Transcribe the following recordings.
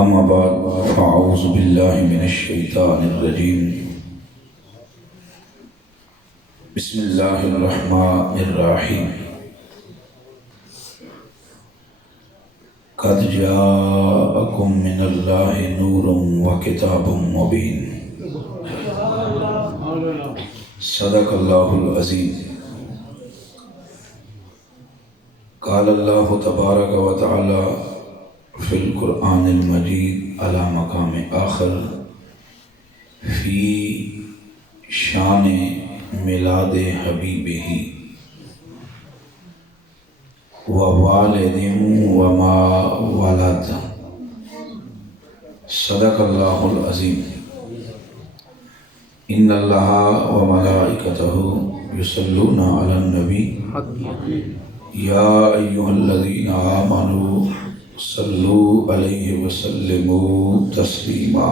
أما بعد فأعوذ بالله من الشيطان الرجيم بسم الله الرحمن الرحيم قد جاءكم من الله نور وكتاب مبين صدق الله العظيم قال الله تبارك وتعالى في القرآن المجيد على مقام آخر في شان میلاد حبیبہ ووالد وما ولد صدق اللہ العظیم ان اللہ وملائکتہ یصلون علی النبی یا ایہا الذین آمنوا صلو علیہ وسلموا تسلیما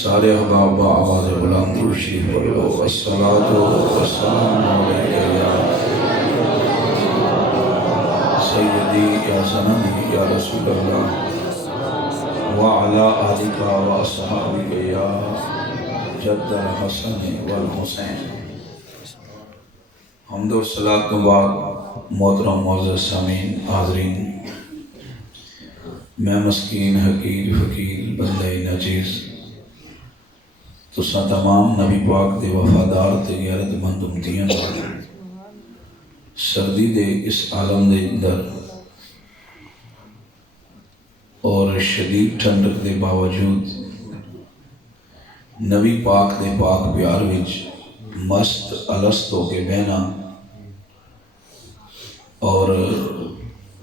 سارے احباب آواز بلند تشریف پڑھو الصلاۃ والسلام علیکہ یا سیدی یا سندی یا رسول اللہ وعلی آلک واصحابک یا جد الحسن والحسین۔ حمد و صلاۃ کے بعد محترم معزز سامعین حاضرین، میں مسکین حقیر فقیر بندہ ناچیز تساں تمام نبی پاک دے وفادار تے غیرت مند امتیاں سردی دے اس عالم دے اندر اور شدید ٹھنڈک دے باوجود نبی پاک دے پاک پیار وچ مست الست ہو کے بہنا اور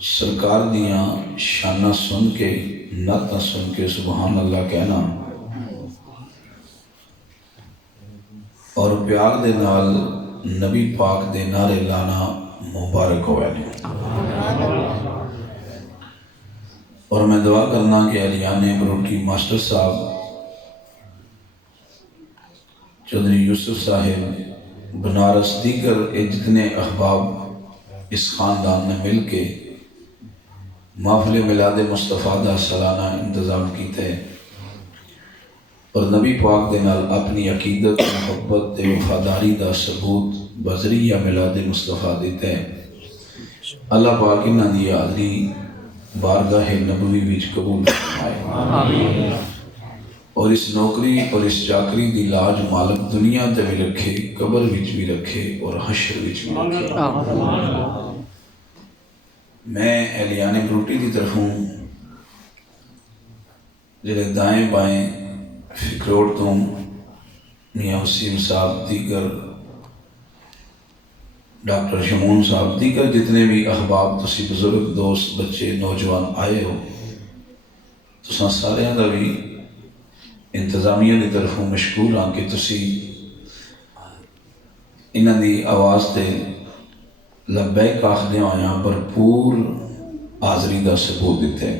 سرکار دیاں شانہ سن کے نعتاں سن کے سبحان اللہ کہنا اور پیار دے نال نبی پاک دے نعرے لانا مبارک ہوئے۔ اور میں دعا کرنا کہ علیان بروٹی ماسٹر صاحب چودھری یوسف صاحب بنارس دیگر جتنے احباب اس خاندان نے مل کے محفل میلاد مصطفیٰ دا سالانہ انتظام کیتا ہے اور نبی پاک دے نال اپنی عقیدت محبت تے وفاداری دا ثبوت بذریعہ میلاد مصطفیٰ دیتا ہے۔ اللہ پاک انہاں دی حاضری بارگاہ نبوی وچ قبول فرمائے اور اس نوکری اور اس چاکری دی لاج مالک دنیا تے بھی رکھے، قبر وچ بھی رکھے اور حشر وچ بھی رکھے۔ میں اہلیان بروٹی دی طرفوں جڑے دائیں بائیں فکروڑ تو میاں حسین صاحب دیگر ڈاکٹر شمون صاحب دیگر جتنے بھی احباب تسی بزرگ دوست بچے نوجوان آئے ہو تساں سارے دا بھی انتظامیہ دی طرفوں مشکور ہاں کہ تسی انہاں دی آواز تے لبیک آخدے ہویاں بھرپور حاضری دا ثبوت دیتے ہیں۔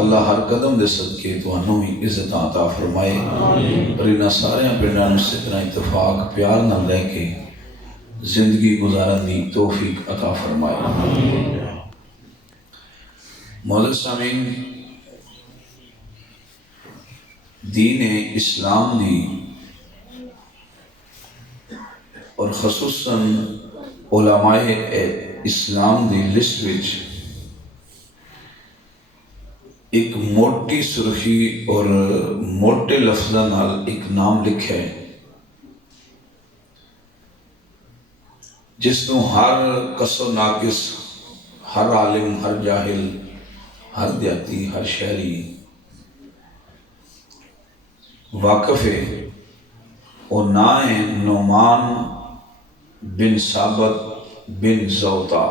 اللہ ہر قدم دے صدقے تانوں ہی عزت عطا فرمائے اور انہاں سارے پنڈاں نوں اسی طرح اتفاق پیار نال رہ کے زندگی گزارن دی توفیق عطا فرمائے۔ معزز سامعین، دین اسلام دی اور خصوصاً Ulema Islam the list which ایک موٹی سرخی اور موٹے لفظاں نال ایک نام لکھا ہے جس تو ہر کس و ناقص، ہر عالم، ہر جاہل، ہر دیہاتی، ہر شہری واقف ہے اور نا ہے نعمان بن ثابت بن زوطا۔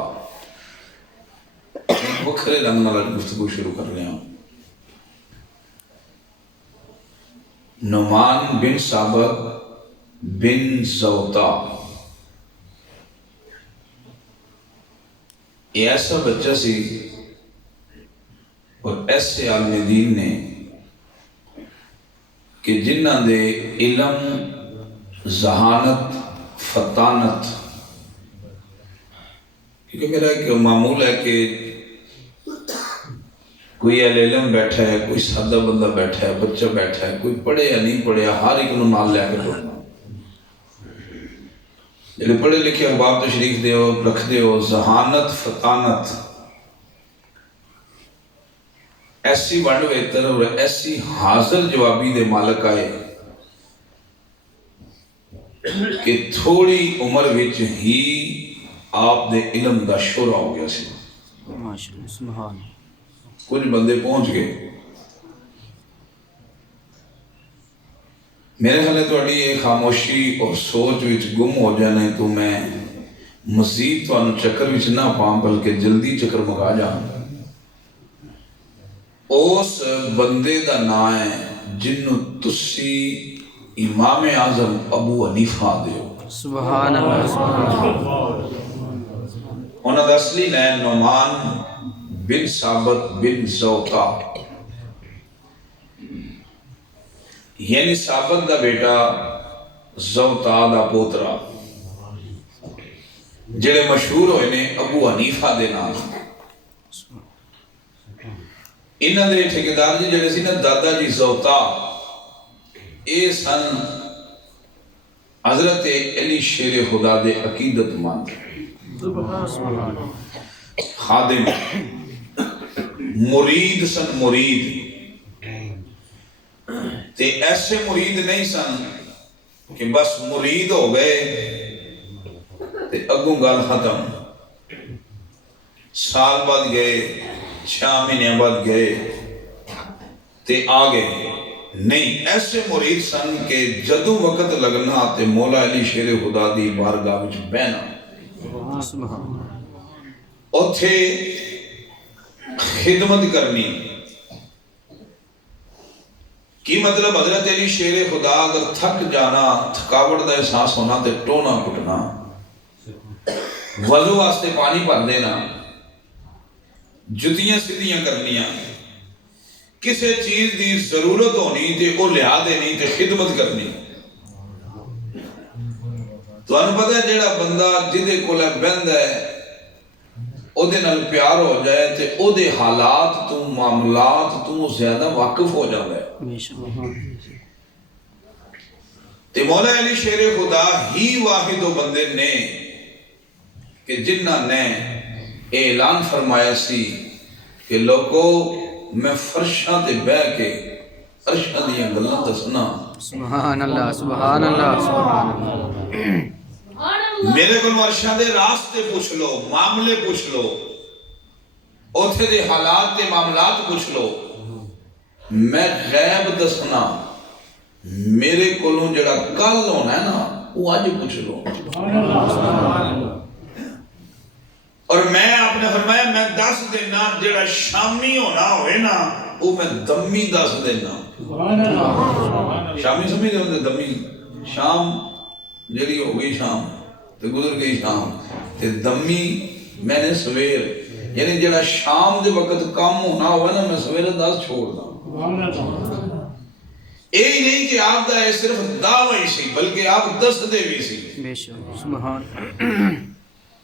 ایک وکھرے رنگ نال گفتگو شروع کر رہے ہیں۔ نعمان بن ثابت بن زوطا ایسا بچہ سی اور ایسے عالم دین نے کہ جنہاں دے علم، ذہانت، فطانت، کیونکہ میرا ایک معمول ہے کہ کوئی اہل علم بیٹھا ہے، کوئی سادہ بندہ بیٹھا ہے، بچہ بیٹھا ہے، کوئی پڑھے یا نہیں پڑھیا، ہر ایک نو نال لے کے ٹرنا۔ جڑے پڑھے لکھے احباب تشریف دے ہو، رکھ دے ہو، ذہانت فطانت ایسی ونڈ ویتر اور ایسی حاضر جوابی دے مالک آئے کہ تھوڑی عمر وچ ہی آپ دے علم دا شورا ہو گیا سی۔ ماشاءاللہ سبحان کچھ بندے پہنچ گئے۔ میرے خیال ہے تھوڑی یہ خاموشی اور سوچ وچ گم ہو جانے تو میں مزید تھانوں چکر وچ نہ پاؤں بلکہ جلدی چکر مگا جاؤں۔ اس بندے دا نام ہے جنوں تسی امام اعظم ابو حنیفہ دیو۔ سبحان اللہ سبحان انہاں دا اصلی نام نعمان بن ثابت بن زوطا، یعنی ثابت دا بیٹا زوطا دا پوترا، جڑے مشہور ہوئے نے ابو حنیفہ دے نام۔ انہاں دے ٹھیکیدار جی جڑے سی نا دادا جی زوطا، اے سن حضرت علی شیر خدا دے عقیدت مند خادم، مرید سن، مرید تے ایسے مرید نہیں سن کہ بس مرید ہو گئے تے اگوں گل ختم، سال بعد گئے، 6 مہینے بعد گئے تے آگئے، نہیں، ایسے مرید سن کہ جدوں وقت لگنا تے مولا علی شیر خدا دی بارگاہ وچ بہنا، اتھے خدمت کرنی۔ کی مطلب حضرت علی شیر خدا اگر تھک جانا، تھکاوٹ دا احساس ہونا تے ٹونا کٹنا، وضو واسطے پانی بھر دینا، جتیاں سدھیاں کرنیاں، کسے چیز دی ضرورت ہونی تے او لیا دینی تے خدمت کرنی۔ تو انہوں پتہ ہے جیڑا بندہ جدے کولے بند ہے او دے نال پیار ہو جائے تے او دے حالات تو معاملات تو زیادہ واقف ہو جائے۔ تے مولا علی شیر خدا ہی واحد و بندے نے کہ جنہ نے اعلان فرمایا سی کہ لوگو میں فرشاں تے بہ کے عرشاں دیاں گلاں دسنا۔ سبحان اللہ سبحان اللہ سبحان اللہ۔ میرے کو عرشاں دے راستے پوچھ لو، معاملے پوچھ لو، اوتھے دے حالات تے معاملات پوچھ لو، میں غیب دسنا، میرے کولوں جڑا کل ہونا ہے نا وہ آج پوچھ لو۔ اور میں آپ نے فرمایا میں دس دینا جڑا شامی ہونا ہوئے نا وہ میں دمی دس دینا۔ شامی سمجھ دے دمی، شام جڑی ہو گئی شام تے گزر گئی شام تے دمی میں نے سویر، یعنی جڑا شام دے وقت کام ہونا ہوئے نا میں سویر 10 چھوڑ دا۔ یہی نہیں کہ آپ دا ہے صرف دعوی سی بلکہ آپ دس دے بھی سی۔ بے شک سبحان۔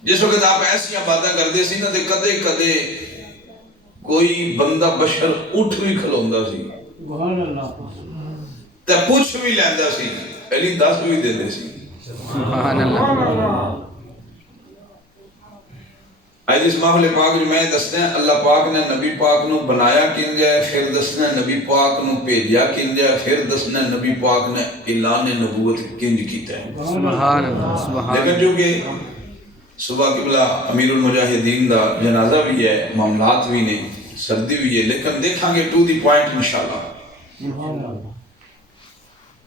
جس وقت آپ ایسی باتیں کرتے سی نا تے کدے کدے کوئی بندہ بشر اٹھ بھی کھلوندا سی تے پوچھ بھی لیندا سی، پہلی 10 بھی دیندے سی۔ سبحان اللہ۔ آج اس محفل پاک جو میں دستے ہیں اللہ پاک نے نبی پاک نو بنایا کن جائے، پھر دسنے نبی پاک نو بھیجیا کن جائے، پھر دسنے نبی پاک نے اعلان نبوت کنج کیتا ہے۔ سبحان اللہ سبحان۔ لیکن جو کہ صبح قبلہ امیر المجاہدین دا جنازہ بھی ہے، معاملات بھی نے، سردی بھی ہے، لیکن دیکھاں گے ٹو دی پوائنٹ انشاءاللہ۔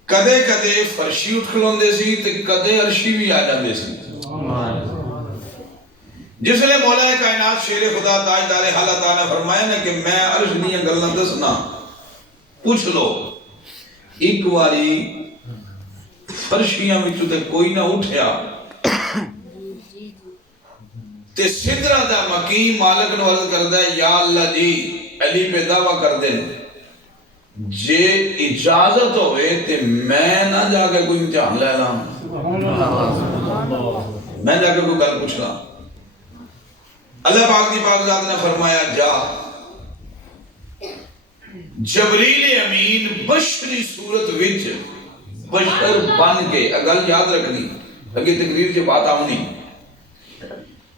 کدے کدے فرشی اٹھ کھلوندے سی تے کدے عرشی بھی آ جاندے سی۔ جس لئے مولا کائنات شیر خدا تاجدار حالت نے فرمایا نا کہ میں عرش دیاں گلاں دسنا، پوچھ لو۔ ایک واری فرشیاں وچوں تے کوئی نہ اٹھیا تے سدرہ دا مقیم مالک نو عرض کردہ ہے یا اللہ جی علی پہ دعویٰ کر دیں جے اجازت ہوئے تے میں نہ جا کے کوئی امتحان لے لاں، میں جا کے کوئی گل پوچھ لاں۔ اللہ پاک دی پاک ذات نے فرمایا جا، جبریل امین بشری صورت وچ بشر بن کے گل یاد رکھنی اگے تقریر کے بات آونی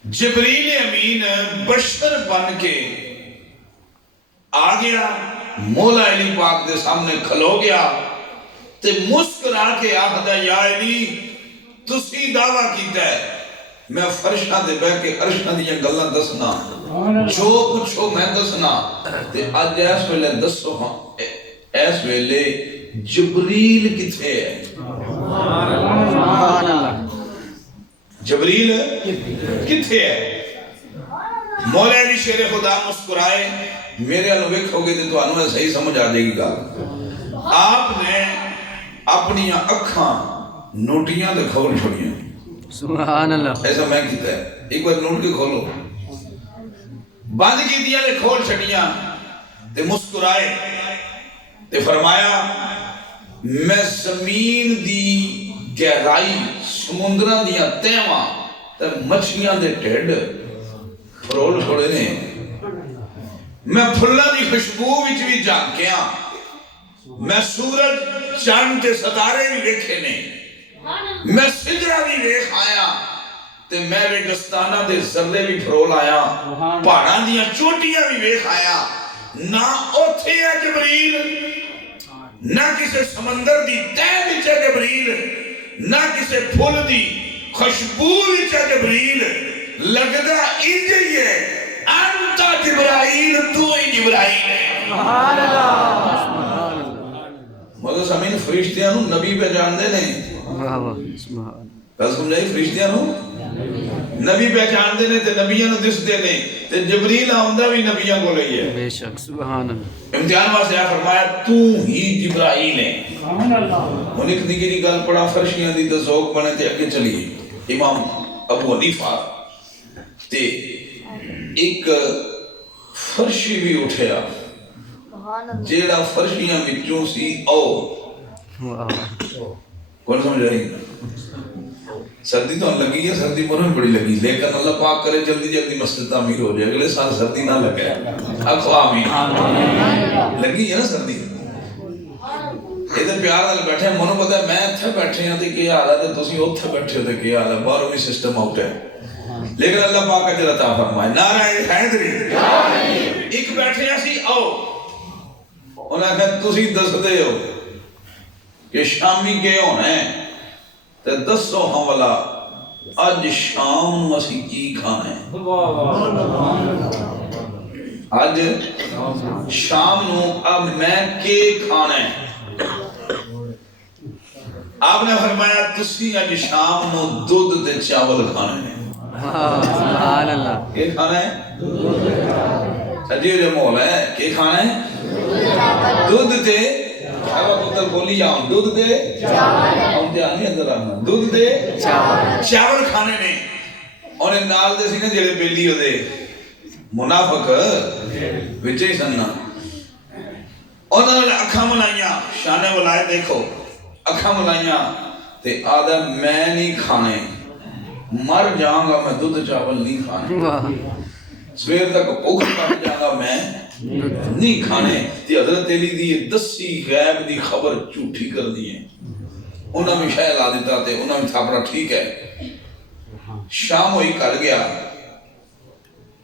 جبریل امین بشر بن کے آ گیا مولا علی پاک دے سامنے کھلو گیا تے مسکرا کے آخدا یا علی تسی دعویٰ کیتا ہے میں فرشاں دے بہ کے عرشاں دیاں گلاں دسنا جو پوچھو میں دسنا تے اج اس ویلے دسو ہاں اس ویلے جبریل کتھے ہے سبحان اللہ جبریل کتھے ہے مولا علی شیر خدا مسکرائے میرے الو ویکھو گے تے تانوں صحیح سمجھ آ جائے گی گل آپ نے اپنی اکھاں نوٹیاں تے کھول چھوڑیاں سبحان اللہ ایسا میں کیتا ہے ایک بار نوٹ کے کھولو بند کی دیا نے کھول چھڑیاں تے مسکرائے تے فرمایا میں زمین دی گہرائی سمندراں دیاں تہواں تے مچھلیاں دے ٹھڈ فرول چھوڑے نے میں پھلاں دی خوشبو وچ بھی جھانکیاں میں سورج چاند تے ستارے بھی ویکھے نے میں سدرہ بھی ویکھ آیا تے میں ریگستانہ دے ذرے بھی فرول آیا پہاڑاں دیاں چوٹیاں بھی ویکھ آیا نہ اوتھے ہے جبریل نہ کسے سمندر دی تہ وچ ہے جبریل نہ کسے پھل دی خوشبو وچ ہے جبریل لگدا انج ہی ہے انت جبرائیل تو ہی جبرائیل ہے سبحان اللہ سبحان اللہ مگر سامین فرشتیاں نو نبی پہچان دے نہیں واہ واہ سبحان بس سمجھائی فرشتیاں نو نبی پہچان دے نے تے نبیاں نو دس دے نے تے جبریل آمدہ بھی نبیاں کو لئی ہے بے شک سبحان اللہ امتحان واسطے آ فرمایا تو ہی جبرائیل ہے انہیں ایک نگری گل پڑا فرشیاں دی ذوق بنے تے اگے چلی امام ابو حنیفہ تے ایک فرشی بھی اٹھیا جیڑا فرشیاں وچوں سی او کون سمجھ رہی سردی تو لگی ہے سردی پر میں بڑی لگی لیکن اللہ پاک کرے جلدی جلدی مسجد تعمیر ہو جائے اگلے سال سردی نہ لگے اقوا آمین لگی ہے نا سردی ادھر پیار نال بیٹھے منو پتہ ہے میں اتھے بیٹھے ہیں تے کی حال ہے تے تسی اوتھے بیٹھے ہو تے کی حال ہے باہروں بھی سسٹم آؤٹ ہے لیکن اللہ پاک اجر عطا فرمائے نعرہ حیدری ایک بیٹھے اسی آؤ انہاں کہا تسی دس دے ہو کہ شامی کے ہونا ہے تے دسو ہاں والا اج شام نو اسی کی کھانا ہے اج شام نو اب میں کے کھانا ہے آپ نے فرمایا تسی اج شام نو دودھ تے چاول کھانا ہے سبحان اللہ کے کھانا ہے سجی جو مولا ہے کے کھانا ہے دودھ تے اب پتر بولی جاؤں دودھ دے ہم دھیان نہیں اندر آنا دودھ دے چاول کھانے نے انہیں نال دے سی نا جڑے بیلی ہو دے منافق وچے ہی سننا انہوں نے اکھاں ملائیاں شانے بلائے دیکھو اکھاں ملائیاں تے آدھا میں نہیں کھانے مر جاؤں گا میں دودھ چاول نہیں کھانے سویر تک بھوک کٹ جاؤں گا میں نہیں کھانے تی حضرت علی دی دسی غیب دی خبر جھوٹی کر دی ہے انہوں میں شاہ لا دیتا تے انہوں میں تھاپڑا ٹھیک ہے شام ہوئی کر گیا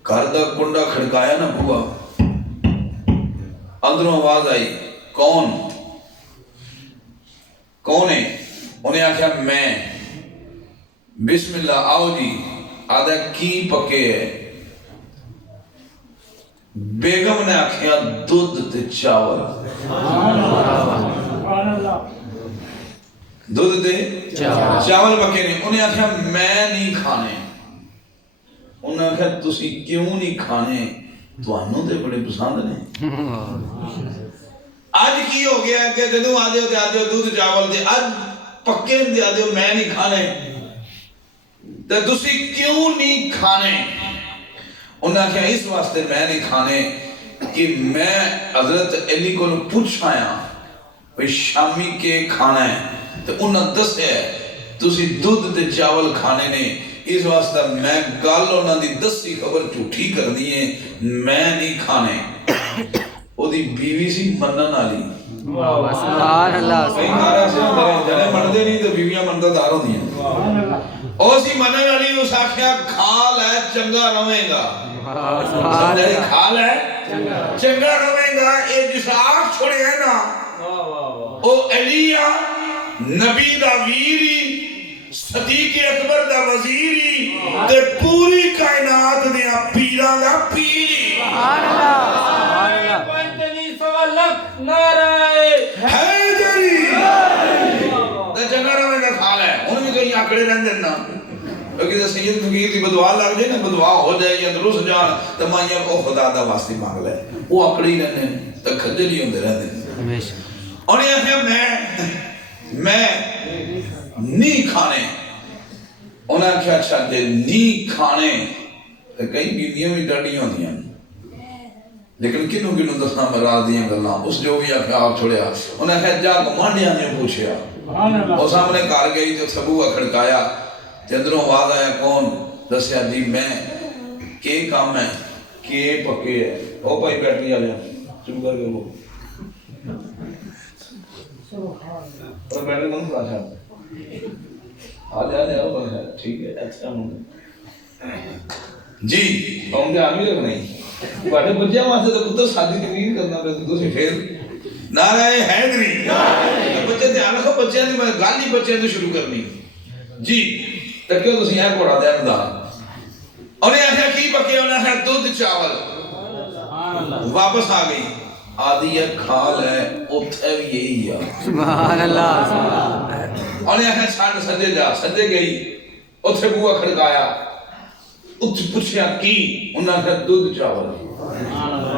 گھر دا کنڈا کھڑکایا نا بھوا اندروں آواز آئی کون کون ہے انہیں آکھیا میں بسم اللہ آؤ جی آدھا کی پکے ہے بیگم نے آکھیا دودھ تے چاول دودھ تے چاول پکے نے انہیں آکھیا میں نہیں کھانے انہیں آکھیا تسی کیوں نہیں کھانے تو انہوں تے بڑے پسند نے آج کی ہو گیا کہ جدوں آدھے ہوتے آدھے دودھ چاول دے آج پکے دے آدھے میں نہیں کھانے تے تسی کیوں نہیں کھانے انہوں نے کہا اس واسطے میں نہیں کھانے کہ میں حضرت علی کو پوچھ آیا بھئی شامی کے کھانا ہے تو انہوں نے دس ہے تسی دودھ تے چاول کھانے نے اس واسطے میں گل انہوں نے دسی خبر جھوٹی کر دی ہے میں نہیں کھانے وہ دی بیوی سی منن والی سبحان اللہ کئی بار ایسے ہوندے نے جنے منتے نہیں تو بیویاں منتا دار ہوندیاں او سی منن والی اس آکھیا کھا لے چنگا رہے گا سمجھے کھا لے چنگا رہے گا اے جس آنکھ چھوڑے ہے نا او علیہ نبی دا ویری صدیق اکبر دا وزیری تے پوری کائنات دیا پیران دا پیری سبحان اللہ پنجنی سوا لکھ نعرہ حیدری تے چنگا رہے گا کھا لے انہوں بھی کہیں آکڑے رہن دینا کیونکہ سید فقیر دی بدعا لگ جائے نا بدعا ہو جائے یا درست جان تو مائیاں او خدا دا واسطی مانگ لے وہ آکڑی رہنے تو کھجلی ہوندے رہنے اور یہ کہ میں نہیں کھانے انہیں کیا اچھا دے نہیں کھانے تو کئی بیویاں بھی ڈرڈی ہوتی ہیں لیکن کنوں دسنا مراد دیاں گلاں اس جو بھی آکھا آپ چھوڑیا انہیں کہا جا کمانڈیاں نے پوچھیا وہ سامنے کار گئی تو سبوہ کھڑکایا اندروں آواز آیا کون دسیا جی میں کے کام ہے کے پکے ہے او بھائی بیٹھ لیا لیا چپ کر کے وہ اور بیٹھے کون پراشا آجا وہ بن ہے ٹھیک ہے اچھا ہوں جی کون کے آدمی لگ نہیں بیٹھے بچے وہاں سے تو پتر شادی تقریر کرنا پہ تو سے پھر نعرہ حیدری بچے دھیان رکھو بچے نے میں گالی بچے نے شروع کرنی جی تکیو تو سی ہے کوڑا دے اندار انہیں آخیا کی پکے انہیں آخیا دودھ چاول واپس آ گئی آدھی ہے کھال ہے اتھے بھی یہی ہے سبحان اللہ انہیں آخیا چھاڑ سجے جا سجے گئی اتھے بوا کھڑکایا اتھ پوچھیا کی انہیں آخیا دودھ چاول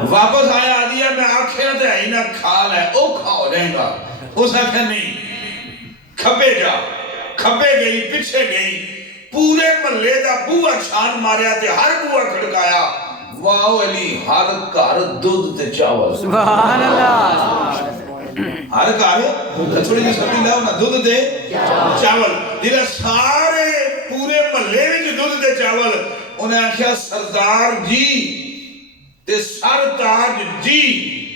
واپس آیا آدھی ہے میں آخیا تے ہی نہ کھال ہے او کھاؤ جائیں گا اس آخیا نہیں کھپے جا کھپے گئی پچھے گئی پورے ملے دا بوا چھان ماریا تے ہر بوا کھڑکایا واو علی ہر کار دودھ تے چاول سبحان اللہ ہر کار تھوڑی جی سبھی لاؤ نا دودھ تے چاول جیلے سارے پورے ملے میں جو دودھ تے چاول انہیں آکھیا سردار جی تے سرتاج جی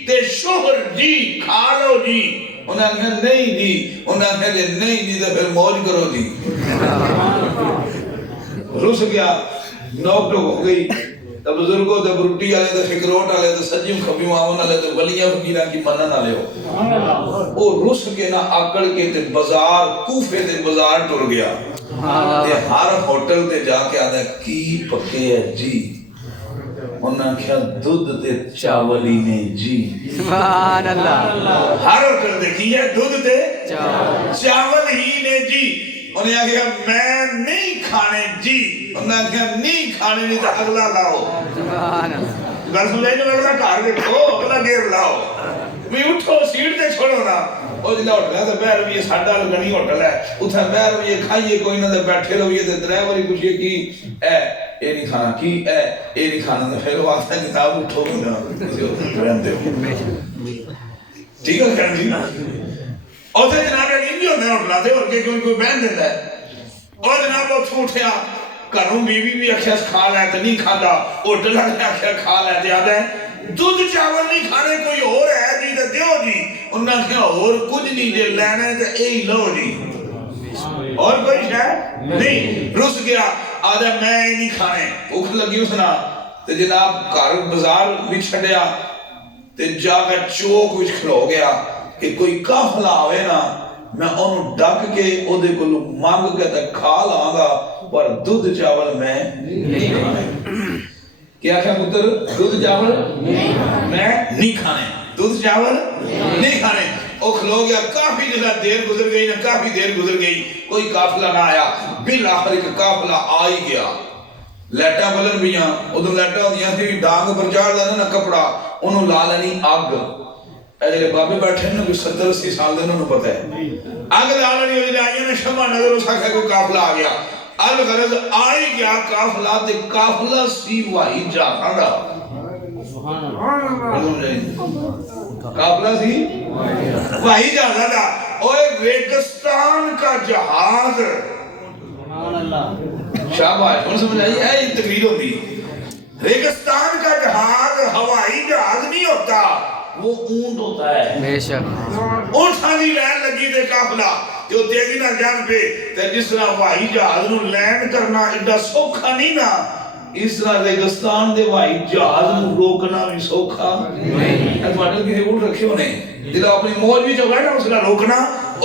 تے شوہر جی کھالو جی انہیں آکھیا نہیں جی انہیں آکھیا جی نہیں جی تو پھر موج کرو جی رس گیا نوک ٹوک ہو گئی تو بزرگوں تو بروٹی آلے تو فکروٹ آلے تو سجیم خبیوں آون آلے تو ولیاں فقیرہ کی منن آلے ہو او رس کے نہ آکڑ کے تے بازار کوفے تے بازار ٹر گیا تے ہر ہوٹل تے جا کے آدھا کی پکے ہے جی انہاں کیا دودھ تے چاولی نے جی سبحان اللہ ہر ہوٹل تے کی ہے دودھ تے چاول ہی نے جی انہیں آگیا میں نہیں کھانے جی انہیں آگیا نہیں کھانے نہیں تو اگلا لاؤ گل سمجھائی جو اگلا کار دیکھو اگلا گیر لاؤ بھی اٹھو سیٹ تے چھوڑو نا او جلہ ہوٹل ہے تو بیر بھی یہ ساڑھا لگنی ہوٹل ہے اتھا بیر بھی یہ کھائیے کوئی نہ دے بیٹھے لو یہ دے ڈرائیوری کچھ یہ کی اے نہیں کھانا کی اے نہیں کھانا تو پھر وہ آتا ہے کتاب اٹھو بھی نا کسی ہوتر رہن دے ہو ٹھیک ہے کہنا جی اور سے جناب یقین بھی ہوتے ہیں ہوٹلہ سے اور کوئی بہن دیتا ہے اور جناب وہ چھوٹیا کروں بیوی بھی اکشیس کھا لیتے نہیں کھاتا ہوٹل آگے اکشیس کھا لیتے آدھے دودھ چاول نہیں کھانے کوئی اور ہے جی تو دیو جی انہوں نے کہا اور کچھ نہیں جے لینے تو اے لو جی اور کوئی شاید نہیں رس گیا آدھے میں نہیں کھانے بھوک لگی اس نا تو جناب گھر بازار بھی چھڑیا تو جا کر چوک وچ کھلو گیا کہ کوئی کافلہ آوے نا میں انہوں ڈاک کے او دے کو مانگ کے تے کھا لاؤں پر دودھ چاول میں نہیں کھانے کیا کیا پتر دودھ چاول میں نہیں کھانے دودھ چاول نہیں کھانے او کھلو گیا کافی جگہ دیر گزر گئی نا کافی دیر گزر گئی کوئی کافلہ نہ آیا بالآخر ایک کافلہ آئی گیا لیٹا بلن بھی یہاں ادھر لیٹا ہوتی یہاں تھی ڈانگ پر چاڑ لینا نا کپڑا انہوں لالنی آگ ایجلے بابے بیٹھے ہیں نا کوئی 70-80 سال دے انہوں نے پتہ ہے آگ لالنی ہو جلے آئیے نا شمع نظر ہو سکتا ہے کوئی کافلہ آ گیا الغرض آئی گیا کافلہ تے کافلہ سی وائی جانا دا کافلہ سی وائی جانا دا اوہ ریگستان کا جہاز شاباش انہوں سمجھ آئی ہے یہ تقریر ہوتی ریگستان کا جہاز ہوائی جہاز نہیں ہوتا وہ اونٹ ہوتا ہے. بے شک. اونٹاں دی لین لگی تے قافلہ جو تیزی نال جان پہ تے جس طرح ہوائی جہاز نو لینڈ کرنا ایڈا سوکھا نہیں نا، اس طرح ریگستان دے ہوائی جہاز نو روکنا بھی سوکھا نہیں. تواڈے کسے اونٹ رکھے ہونے جڑا اپنی موج وچ ہوگا نا اس دا روکنا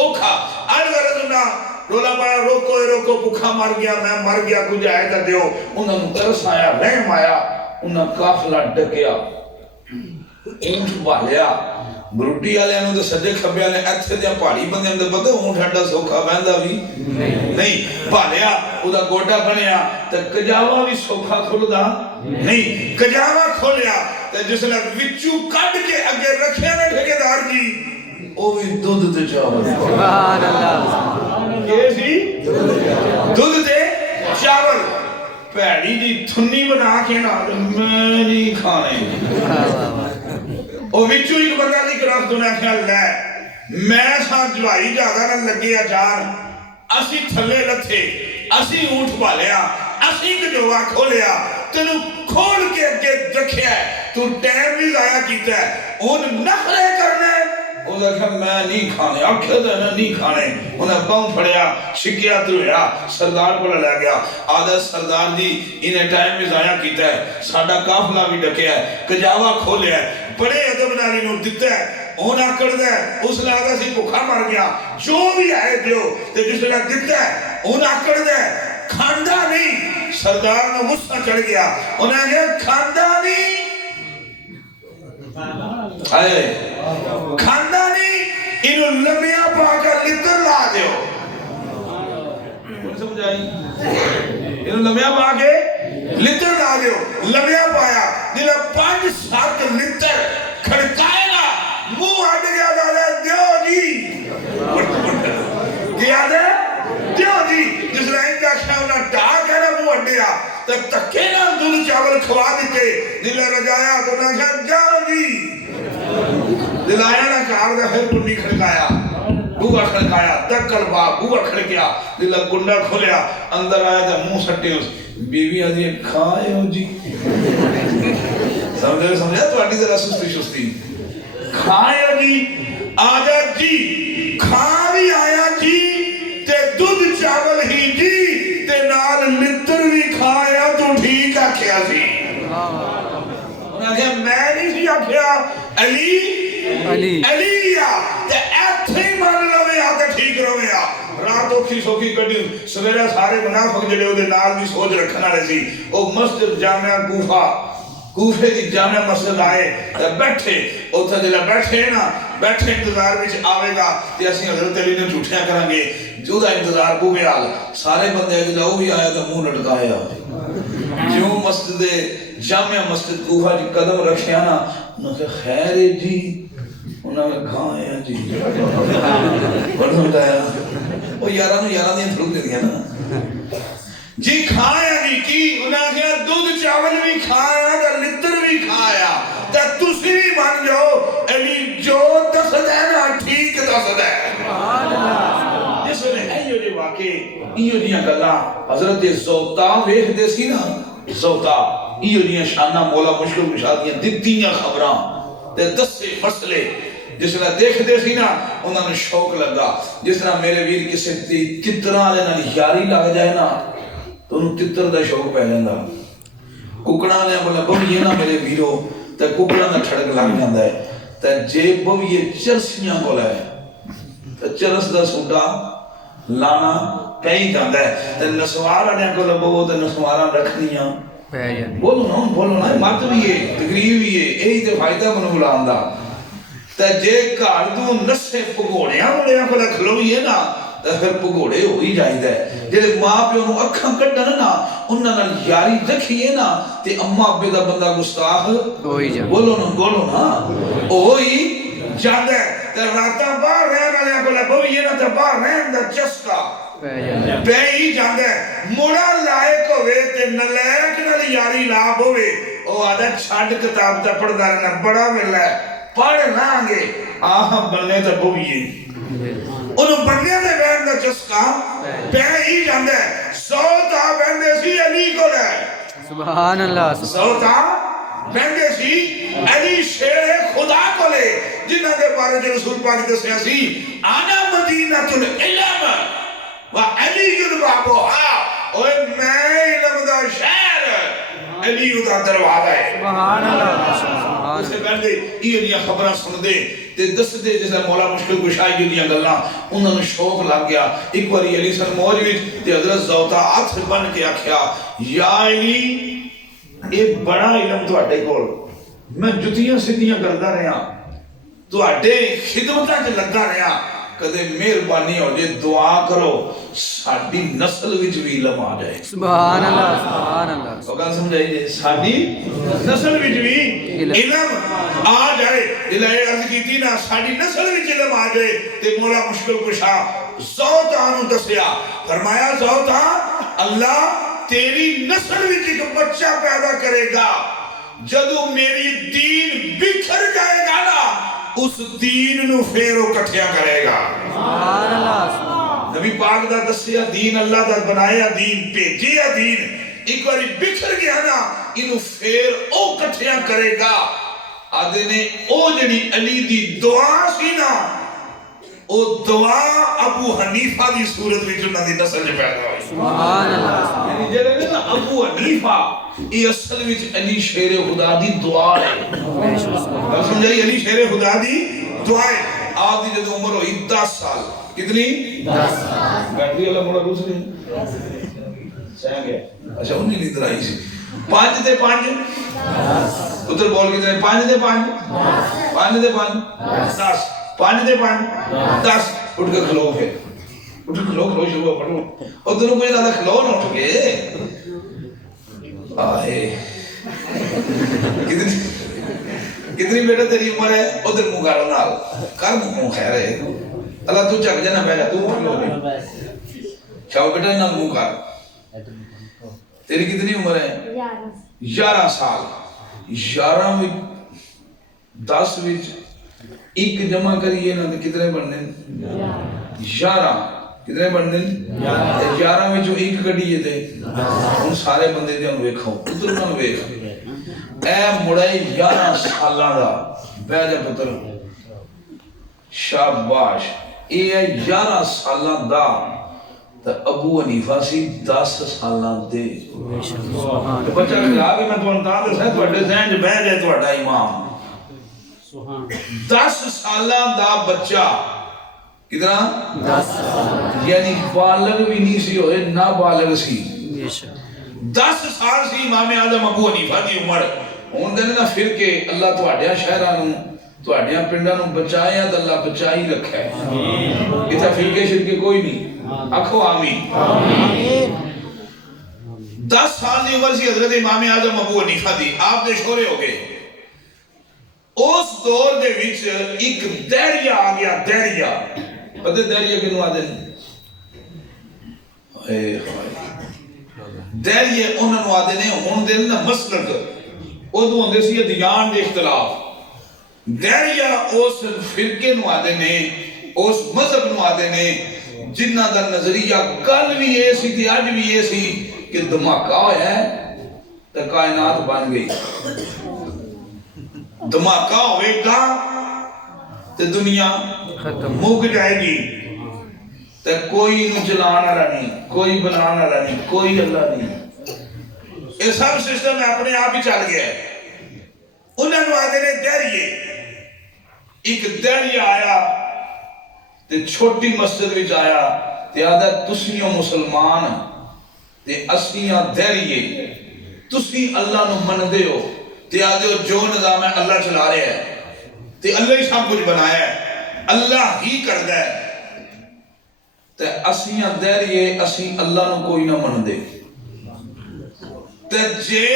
اوکھا. غرض نہ رولا پایا روکو روکو بھوکا مر گیا میں مر گیا کچھ آئے تے دیو. انہاں نوں ترس آیا رحم آیا، انہاں قافلہ ڈکیا اونٹ بالیا. بروٹی والے نوں تے سجے کھبے والے ایتھے دے پہاڑی بندے نوں پتہ اونٹ ہڈا سوکھا بہندا بھی نہیں. بالیا او دا گوڈا بنیا تے کجاوا بھی سوکھا کھلدا نہیں. کجاوا کھولیا تے جس لے وچوں کڈ کے اگے رکھیا نے ٹھیکیدار جی او بھی دودھ تے چاول. سبحان اللہ. یہ سی دودھ تے چاول پیڑی دی تھنی بنا کے نا میں نہیں کھانے. او وچوں ایک بندہ لکھ رکھ نے خیال لے میں سا جوائی جادا نہ لگیا جان اسی تھلے لتھے اسی اونٹ پالیا اسی کجوا کھولیا تینو کھول کے اگے رکھیا ہے تو ٹائم بھی ضائع کیتا ہے اون نخرے کرنے. وہ دیکھا میں نہیں کھانے آکھے دے نہیں کھانے. انہیں پاؤں پھڑیا شکیا درویا سردار کو لے گیا. آدھا سردار جی انہیں ٹائم بھی ضائع کیتا ہے ساڈا قافلہ بھی ڈکیا ہے کجاوا کھولیا ہے بڑے ادب نالی نو دتا ہے اون آکڑ دے اس نے آدھا سی بھوکا مر گیا جو بھی آئے دیو تے جس نے دتا ہے اون آکڑ دے کھاندا نہیں. سردار نے غصہ چڑھ گیا انہیں کہا کھاندا نہیں کھاندا نہیں انہوں لمیا پا کر لتر لا دیو. سمجھائی انہوں لمیا پا کے لتر لا دیو. لمیا پایا دلہ 5-7 لتر کھڑکائے گا منہ ہٹ گیا دادا دیو جی کیا دے دیو جی. جس نے ان کا شاہ ٹاک ہے نا منہ ہٹیا تک تکے نا دودھ چاول کھوا دیتے. دلہ رجایا تو نہ کہا جاؤ جی دلایا نہ کار دا پھر کنی کھڑکایا بوہا کھڑکایا دکل با بوہا کھڑکیا دلہ کنڈا کھولیا اندر آیا تھا منہ سٹے اس بیوی آدھی کھائے ہو جی سمجھا تو آٹی ذرا سستی شستی کھائے ہو جی آجا جی کھا بھی آیا جی تے دودھ چاول ہی جی تے نال لتر بھی کھایا تو ٹھیک آکھیا سی. انہاں کہا میں نہیں سی آکھیا علی تے ایتھے ہی مان لوے آتے ٹھیک روے آ. رات اوکھی سوکھی کڑی سویرے سارے منافق جڑے دے نال بھی سوچ رکھنا رہے سی. او مسجد جامعہ کوفے دی جامعہ مسجد آئے بیٹھے اوتھے جلے بیٹھے نا بیٹھے انتظار وچ آوے گا تے اسی حضرت علی نے جھوٹیاں کریں گے جو دا انتظار بوے آل سارے بندے اگے جاؤ بھی آیا تو منہ لٹکایا جو مسجد جامعہ مسجد کوفہ جی قدم رکھیا نا انہوں نے خیر جی انہوں نے کھایا جی بڑھ سمجھایا وہ یارہ دیں پھلوک دے دیا نا جی کھایا جی کی انہوں نے کہا دودھ چاول بھی کھایا تا لتر بھی کھایا تا تسی بھی مان جاؤ علی جو دس دے نا ٹھیک دس دے. جس نے ایو جی واقعی ایو جیاں گلا حضرت زوتا ویکھ دے سی نا زوتا ایو جیاں شانہ مولا مشکل کشادیاں دتیاں خبراں تے دسے مسئلے جس طرح دیکھ دے سی نا انہوں نے شوق لگا. جس طرح میرے ویر کسی تترہ لے نا یاری لگ جائے نا تو انہوں تتر دا شوق پہ جاندہ. ککڑا نے بولا بویے نا میرے ویرو تے ککڑا دا چھڑک لگ جاندہ ہے تے جے بویے چرسیاں کو لائے تے چرس دا سوٹا لانا کہیں جاندہ ہے تے نسوارا نے کو لبو تے نسوارا رکھنیاں بولو نا مات بھی ہے تقریب بھی ہے یہی تے فائدہ منو بلاندہ تے جے کار دو نسے پگوڑیاں مڑیاں کو لکھلوئی ہے نا تے پھر پگوڑے ہوئی جائید ہے. جیلے ماں پہ انہوں اکھاں کٹنا نا انہوں نے یاری رکھیے نا تے اممہ ابے دا بندہ گستاخ بولو نا اوہی جاندہ ہے تے راتا باہر رہنا لیا کو لبوئی ہے نا تے باہر رہن دا چسکا پہ ہی جاندہ ہے موڑا لائق ہوئے تے نلیک نال یاری لاب ہوئے او آدھا چھاڑ کتاب تا پڑھ دارنا بڑا ملا ہے پڑھ نہ آگے آہاں بننے تا بوئیے انہوں بننے دے بہن دا چسکا پہ ہی جاندہ ہے. سوتا بہندے سی علی کو لے سبحان اللہ. سوتا بہندے سی علی شیر خدا کو لے بارے جو رسول پاک دسیا سی انا مدینۃ العلم وعلی بابها اوے میں علم دا شہر علی دا دروازہ ہے سبحان اللہ سبحان اسے کہندے یہ جیاں خبراں سن دے تے دس دے جس مولا مشکل کشائی دیاں گلاں انہاں نوں شوق لگ گیا ایک باری علی سر موج وچ تے حضرت زوتا ہاتھ بن کے آکھیا یا علی اے بڑا علم تواڈے کول میں جتیاں سیدھیاں کردا رہیا تواڈے خدمتاں وچ لگا رہیا کدے مہربانی ہو جے دعا کرو ساڈی نسل وچ بھی علم آ جائے سبحان اللہ سبحان اللہ تو گل سمجھائی جے ساڈی نسل وچ بھی علم آ جائے جلے عرض کیتی نا ساڈی نسل وچ علم آ جائے تے مولا مشکل کشا زوتا نوں دسیا فرمایا زوتا اللہ تیری نسل وچ ایک بچہ پیدا کرے گا جدو میری دین بکھر جائے گا نا اس دین نو پھر وہ کٹھیا کرے گا سبحان اللہ نبی پاک دا دسیا دین اللہ دا بنایا دین بھیجیا دین ایک باری بکھر گیا نا انو پھر او کٹھیا کرے گا آدھے نے او جنی علی دی دعا سی نا او دعا ابو حنیفہ دی صورت میں جو دی نسل جو پیدا ہوئی سبحان اللہ یعنی جلے نا ابو حنیفہ یہ اصل وچ علی شیر خدا دی دعا ہے اب سمجھائی علی شیر خدا دی دعا ہے آپ دی جدو عمر ہوئی 10 سال کتنی 10 سال بیٹری اللہ مولا روس نہیں سہن گیا اچھا انہی نیدر آئی سی 5 تے 5 ادھر بول کتنے 5 تے 5 5 تے 5 10 5 تے 5 10 اٹھ کے کھلو پھر اٹھ کے کھلو شروع پڑھو ادھر کوئی زیادہ کھلو نہ اٹھ کے آئے کتنی بیٹا تیری عمر ہے ادھر منہ کارو نال کر منہ خیر ہے اللہ تو چک جانا بیٹا تو کھلو نہیں شاو بیٹا نال منہ کار تیری کتنی عمر ہے 11 سال 11 میں 10 وچ ایک جمع کریے نا کتنے بننے 11 کتنے بن دن 11 میں جو ایک کڑیے تھے ان سارے بندے دے انہوں ویکھوں ادھر انہوں ویکھ اے مڑائی 11 سالہ دا بیجا پتر شاباش اے 11 سالہ دا تا ابو حنیفہ سی 10 سالہ دے تو بچہ کہا کہ میں تو انتہا دے سائے تو اڈے ذہن جو بیجے تو اڈا امام 10 سالہ دا بچہ کتنا 10 یعنی بالغ بھی نہیں سی ہوئے نہ بالغ سی 10 سال سی امام اعظم ابو حنیفہ دی عمر ہن دے نا پھر کے اللہ تواڈیاں شہراں نوں تواڈیاں پنڈاں نوں بچایا تے اللہ بچائی رکھا ہے ایتھے فرقے شرکے کوئی نہیں آکھو آمین 10 سال دی عمر سی حضرت امام اعظم ابو حنیفہ دی آپ دے شورے ہو گئے اس دور دے وچ ایک دہریہ آ گیا دہریہ پتہ دہریہ کنوں آدھے دہریہ انہوں نے آدھے نے ہون دے نا مسلک ادو ہوندے سی ادیان دے اختلاف دہریہ اس فرقے نو آدھے نے اس مذہب نو آدھے نے جنہ دا نظریہ کل بھی یہ سی تھی آج بھی یہ سی کہ دھماکہ ہے تو کائنات بن گئی دھماکہ ہوئے گا تو دنیا مک جائے گی تو کوئی انہوں چلانا رہا نہیں کوئی بنانا رہا نہیں کوئی اللہ نہیں یہ سب سسٹم اپنے آپ ہی چل گیا ہے انہوں نے آدھے نے دہریے ایک دہریہ آیا تے چھوٹی مسجد وچ آیا تے آدھا تسیوں مسلمان تے اسیاں دہریے تسی اللہ نو من دے ہو تے آدھے ہو جو نظام ہے اللہ چلا رہے ہیں تے اللہ ہی سب کچھ بنایا ہے اللہ ہی کر دے تے اسیاں دہریے اسی اللہ نو کوئی نہ من دے تے جے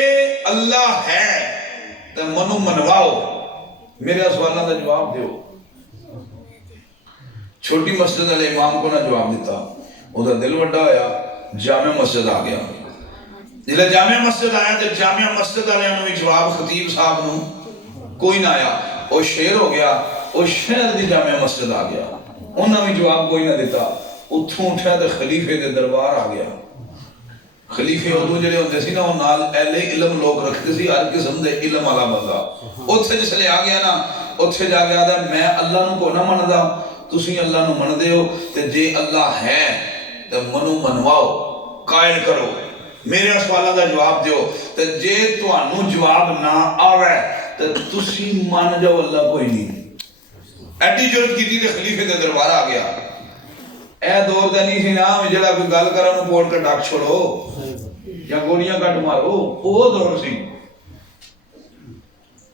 اللہ ہے تے منو منواؤ میرے سوالوں کا جواب دیو چھوٹی مسجد والے امام کو نہ جواب دیتا وہ دا دل وڈا ہویا جامع مسجد آ گیا جلے جامع مسجد آیا تو جامع مسجد والے انہوں نے جواب خطیب صاحب نو کوئی نہ آیا وہ شیر ہو گیا وہ شہر دی جامع مسجد آ گیا انہوں نے جواب کوئی نہ دیتا اتھوں اٹھا تو خلیفے دے دربار آ گیا خلیفے ادو جڑے ہوندے سی نا وہ نال اہل علم لوگ رکھتے سی ہر قسم دے علم والا بندہ اوتھے جس لے آ گیا نا اتھے جا کے آدھا میں اللہ نو کو نہ مندا تسی اللہ نو من دے ہو تے جے اللہ ہے تے منو منواؤ قائل کرو میرے سوالوں دا جواب دیو تے جے تانوں جواب نہ آوے تے تسی مان جاؤ اللہ کوئی نہیں ایڈی جرت کی تے خلیفے دے دربار آ گیا اے دور دا نہیں سی نا جڑا کوئی گل کرا نو پوٹ کے ڈک چھوڑو یا گولیاں کٹ مارو وہ دور سی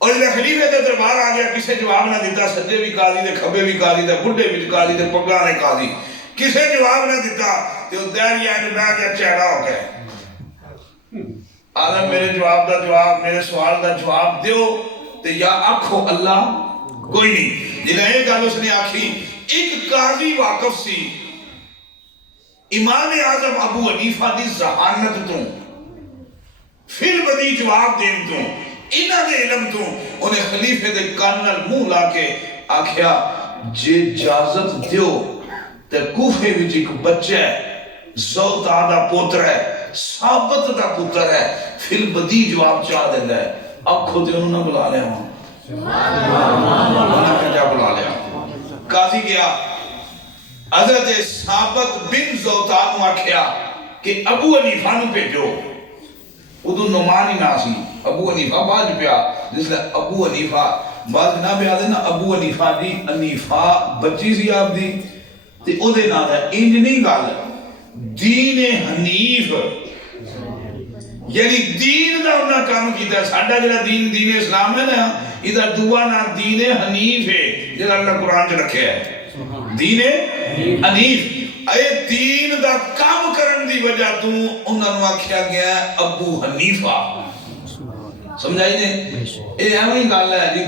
اور جب خلیفے دے دربار آ گیا کسے جواب نہ دیتا سجے بھی قاضی دے کھبے بھی قاضی دے بڈھے بھی قاضی دے پگاں نے قاضی کسے جواب نہ دیتا تے او دہریا نے بیٹھ کے چہرہ ہو گئے آدم میرے جواب دا جواب میرے سوال دا جواب دیو تے یا آکھو اللہ کوئی نہیں جنہیں ایک گل اس نے آکھی ایک قاضی واقف سی امام اعظم ابو حنیفہ دی ذہانت تو پھر بدی جواب دین تو انہاں دے علم تو انہیں خلیفے دے کان نال منہ لا کے آکھیا جے اجازت دیو تے کوفے وچ ایک بچہ ہے زوتا دا پوتر ہے ثابت دا پتر ہے پھر بدی جواب چاہ دیندا ہے آکھو تے انہوں نے بلا لیا انہوں نے بلا لیا قاضی گیا حضرت ثابت بن زوتان آکھیا کہ ابو حنیفہ نو بھیجو ادو نعمان ہی نہ سی ابو حنیفہ بعد پیا جس لئے ابو حنیفہ بعد نہ پیا دینا ابو حنیفہ دی حنیفہ بچی سی آپ دی تے او دے نا دا انج نہیں گل دین حنیف یعنی دین دا انہاں کام کیتا ساڈا جڑا دین اسلام ہے نا ادھر دعا نا دین حنیف ہے جڑا اللہ قرآن چ رکھے ہے دین حنیف اے دین دا کام کرن دی وجہ تو انہاں نوں آکھیا گیا ابو حنیفہ سمجھائی نے اے ایویں گل ہے جی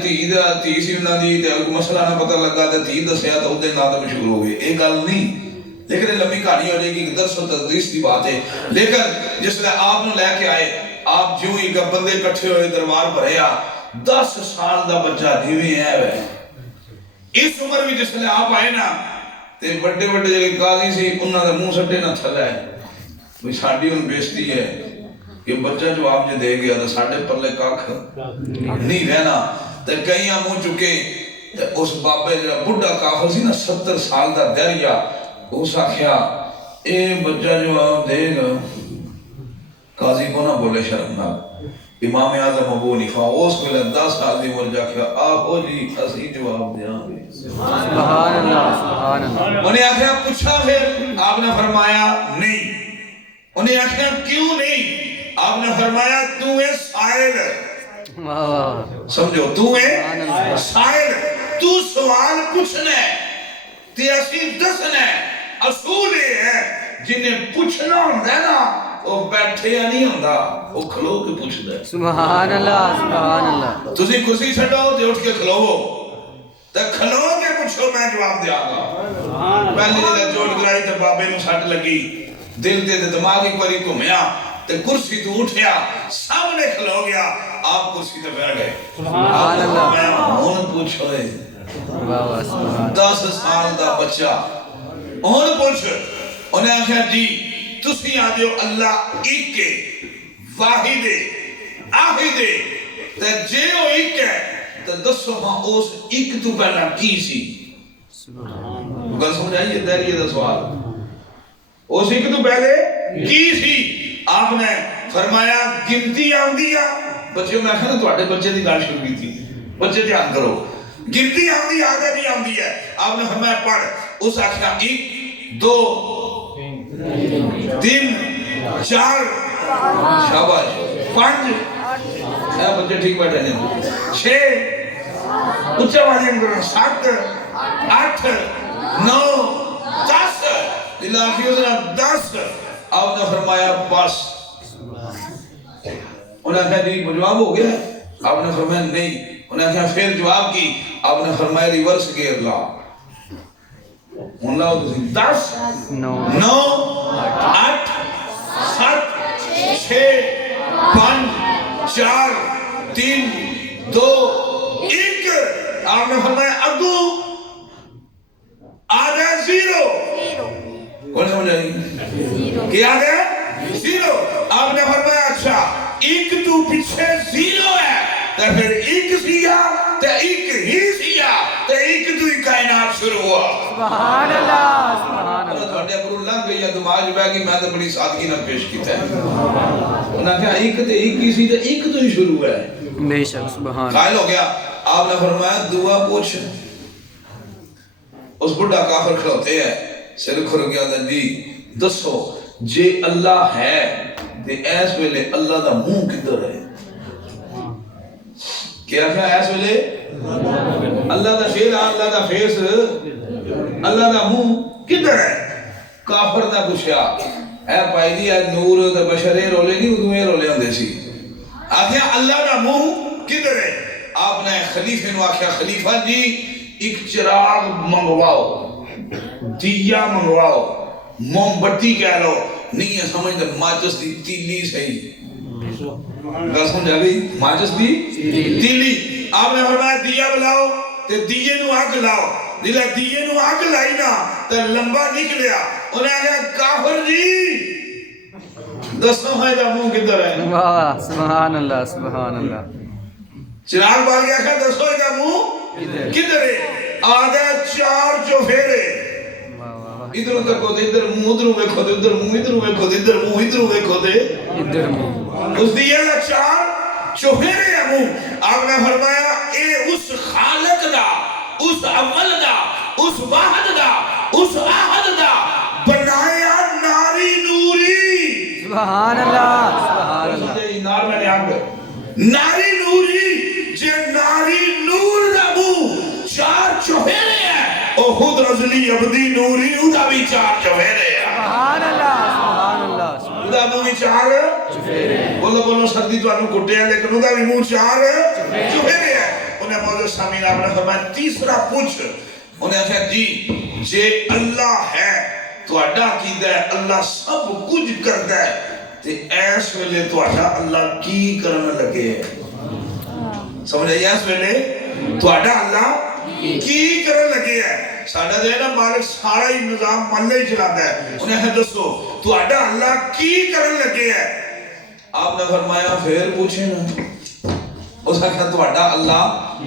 تھی سی انہاں دی تے مسئلہ نہ پتہ لگا تے تھی دسیا تے اودے نام تے مشہور ہو گئے اے گل نہیں لیکن لمبی کہانی ہو جائے گی درس و تدریس دی بات ہے لیکن جس لئے آپ نے لے کے آئے آپ جو ہی بندے کٹھے ہوئے دربار بھریا 10 سال دا بچہ جیویں ہے وہ اس عمر میں جس لئے آپ آئے نا تے بڑے بڑے جڑے قاضی سی انہاں دا منہ سٹے نہ تھلا ہے بھئی ساڈی ان بیزتی ہے کہ بچہ جو آپ نے دے گیا تو ساڈے پلے کاکھ نہیں رہنا تے کئیاں منہ چکے تے اس بابے جڑا بڈھا کافر سی نا 70 سال دا دریا اس آکھیا اے بچہ جو آپ دے گا قاضی کو نہ بولے شرمناک امام اعظم ابو حنیفہ اس کو 10 سال دی عمر جا کے آہو جی اسی جواب دیاں گے سبحان اللہ سبحان اللہ انہیں آکھیا پوچھا پھر آپ نے فرمایا نہیں انہیں آکھیا کیوں نہیں آپ نے فرمایا تو ہے سائل سمجھو تو ہے سائل تو سوال پوچھنا ہے تے اسی دسنا ہے اصول یہ ہے جنہیں پوچھنا ہوندہ ہے نا وہ بیٹھے یا نہیں ہوندہ وہ کھلو کے پوچھتا ہے سبحان اللہ سبحان اللہ تسی کرسی چھڑا ہو تے اٹھ کے کھلو ہو تے کھلو کے پوچھو میں جواب دیا گا پہلے جلے چوٹ گرائی تے بابے میں سٹ لگی دل تے دماغ ایک باری گھومیا تے کرسی تو اٹھیا سامنے کھلو گیا آپ کرسی تے بیٹھ گئے سبحان اللہ میں ہون پوچھو ہے 10 سال دا بچہ ہون پوچھ انہیں آخیا جی تسی آدھے ہو اللہ ایک کے واحد آہد تے جے ہو ایک ہے تے دسو ہاں اس ایک تو پہلا کی سی گل سمجھائیے دہریے دا سوال اس ایک تو پہلے کی سی آپ نے فرمایا گنتی آن دیا بچے میں آخیا نا تو آٹے بچے دی گال شروع کی تھی بچے دھیان کرو گنتی آن دی آگے نہیں آن دی ہے آپ نے فرمایا پڑھ اس آخیا 1 2 3 4 شاباش 5 بچے ٹھیک بیٹھے ہیں 6 اچھا والی کرو 7 8 9 10 اللہ کی 10 آپ نے فرمایا بس انہوں نے کہا جی جواب ہو گیا آپ نے فرمایا نہیں انہوں نے کہا پھر جواب کی آپ نے فرمایا ریورس گیئر لا انہوں نے 10 9 8 7 6 5 4 3 2 1 آپ نے فرمایا اگو آدھا 0 کون سمجھائی کیا آدھا 0 آپ نے فرمایا اچھا ایک تو پیچھے 0 ہے تو پھر ایک سیا تو ایک ہی سی سبحان اللہ سبحان اور اللہ تھوڑے اپروں لنگ گئی یا دماغ بہ گئی میں تو بڑی سادگی نال پیش کیتا ہے انہاں کہا ایک تے ایک ہی سی تے ایک تو ہی شروع ہے بے شک سبحان قائل ہو گیا آپ نے فرمایا دعا پوچھ اس بڑھا کافر کھڑوتے ہیں سر کھر گیا تھا جی دسو جے اللہ ہے تے ایس ویلے اللہ دا منہ کدھر ہے کیا کیا ایس ویلے اللہ دا شیر اللہ دا فیس اللہ دا منہ کدھر ہے کافر دا پوچھیا اے پائی دی اے نور دا بشرے رولے نہیں ادویں رولے ہوندے سی آخیا اللہ دا منہ کدھر ہے آپ نے خلیفے نو آخیا خلیفہ جی ایک چراغ منگواؤ دیا منگواؤ موم بتی کہہ لو نہیں ہے سمجھتے ماچس دی تیلی صحیح گل سمجھا گئی ماچس دی تیلی آپ نے فرمایا دیا بلاؤ تے دیے نو آگ لاؤ دلہ دیے نو آگ لائی نا تے لمبا نکلیا انہیں آگیا کافر جی دسوں ہے دا منہ کدھر ہے واہ سبحان اللہ سبحان اللہ چراغ بال گیا کہ دسو ہے دا منہ کدھر ہے آگیا چار چوفیرے ادھر تکو دے ادھر منہ ادھر ویکھو دے ادھر منہ ادھر ویکھو دے ادھر منہ ادھر ویکھو دے ادھر منہ اس دیئے گا چار چوہرے ہیں منہ آپ نے فرمایا اے اس خالق دا اس اول دا اس واحد دا اس آہد دا بنایا ناری نوری سبحان اللہ سبحان اللہ نار میں نے آگ ناری نوری جے ناری نور دا منہ چار چوہرے ہیں او خود رضلی عبدی نوری ادا بھی چار چوہرے ہیں سبحان اللہ سبحان اللہ ادا منہ چار بولو بولو سردی تو انہوں کٹے ہیں لیکن ادا بھی منہ چار چوہرے ہیں انہیں موضوع سامین آپ نے فرمایا تیسرا پوچھ انہیں کہا جی جے اللہ ہے تو اڈا کی دے اللہ سب کچھ کر دے تے ایس ویلے تو اڈا اللہ کی کرنا لگے ہے سمجھے ایس ویلے تو اڈا اللہ کی کرن لگے ہے ساڑھا دے نا مالک سارا ہی نظام ملے ہی چلاتا ہے انہیں ہے دسو تو اڈا اللہ کی کرن لگے ہے آپ نے فرمایا پھر پوچھیں نا اس کا کہا تو اڈا اللہ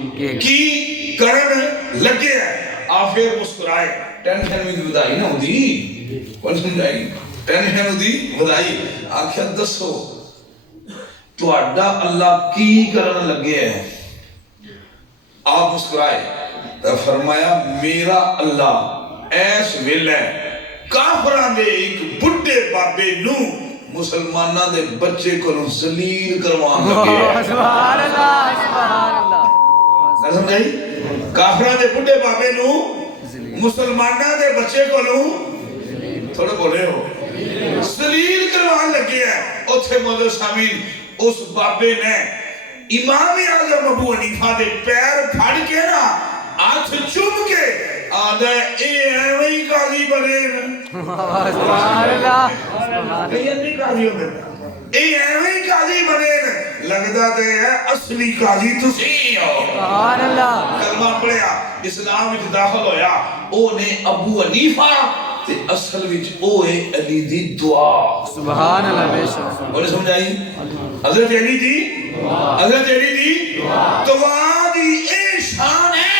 کی کرن لگے ہے آپ پھر مسکرائے ٹینشن میں بدائی نا ہوتی کون سمجھائی ٹینشن ہوتی بدائی آخیا دسو تو اڈا اللہ کی کرن لگے ہے آپ مسکرائے تو فرمایا میرا اللہ ایس ویلے کافران دے ایک بڑھے بابے نو مسلمانہ دے بچے کو ذلیل کروان لگے ہیں سبحان اللہ سبحان اللہ نہ سمجھائی کافران دے بڑھے بابے نو مسلمانہ دے بچے کو تھوڑے بولے ہو ذلیل کروان لگے ہیں اتھے موضوع سامین اس بابے نے امام اعظم ابو حنیفہ دے پیر پھڑ کے نا ہاتھ چوم کے آدھا اے ایویں قاضی بنے سبحان اللہ نہیں قاضی ہوتے اے ایویں قاضی بنے لگتا تے ہے اصلی قاضی تسی ہو سبحان اللہ کلمہ پڑھیا اسلام وچ داخل ہویا او نے ابو حنیفہ تے اصل وچ او اے علی دی دعا سبحان اللہ بے شک بولے سمجھائی حضرت علی دی حضرت علی دی دعا دی اے شان ہے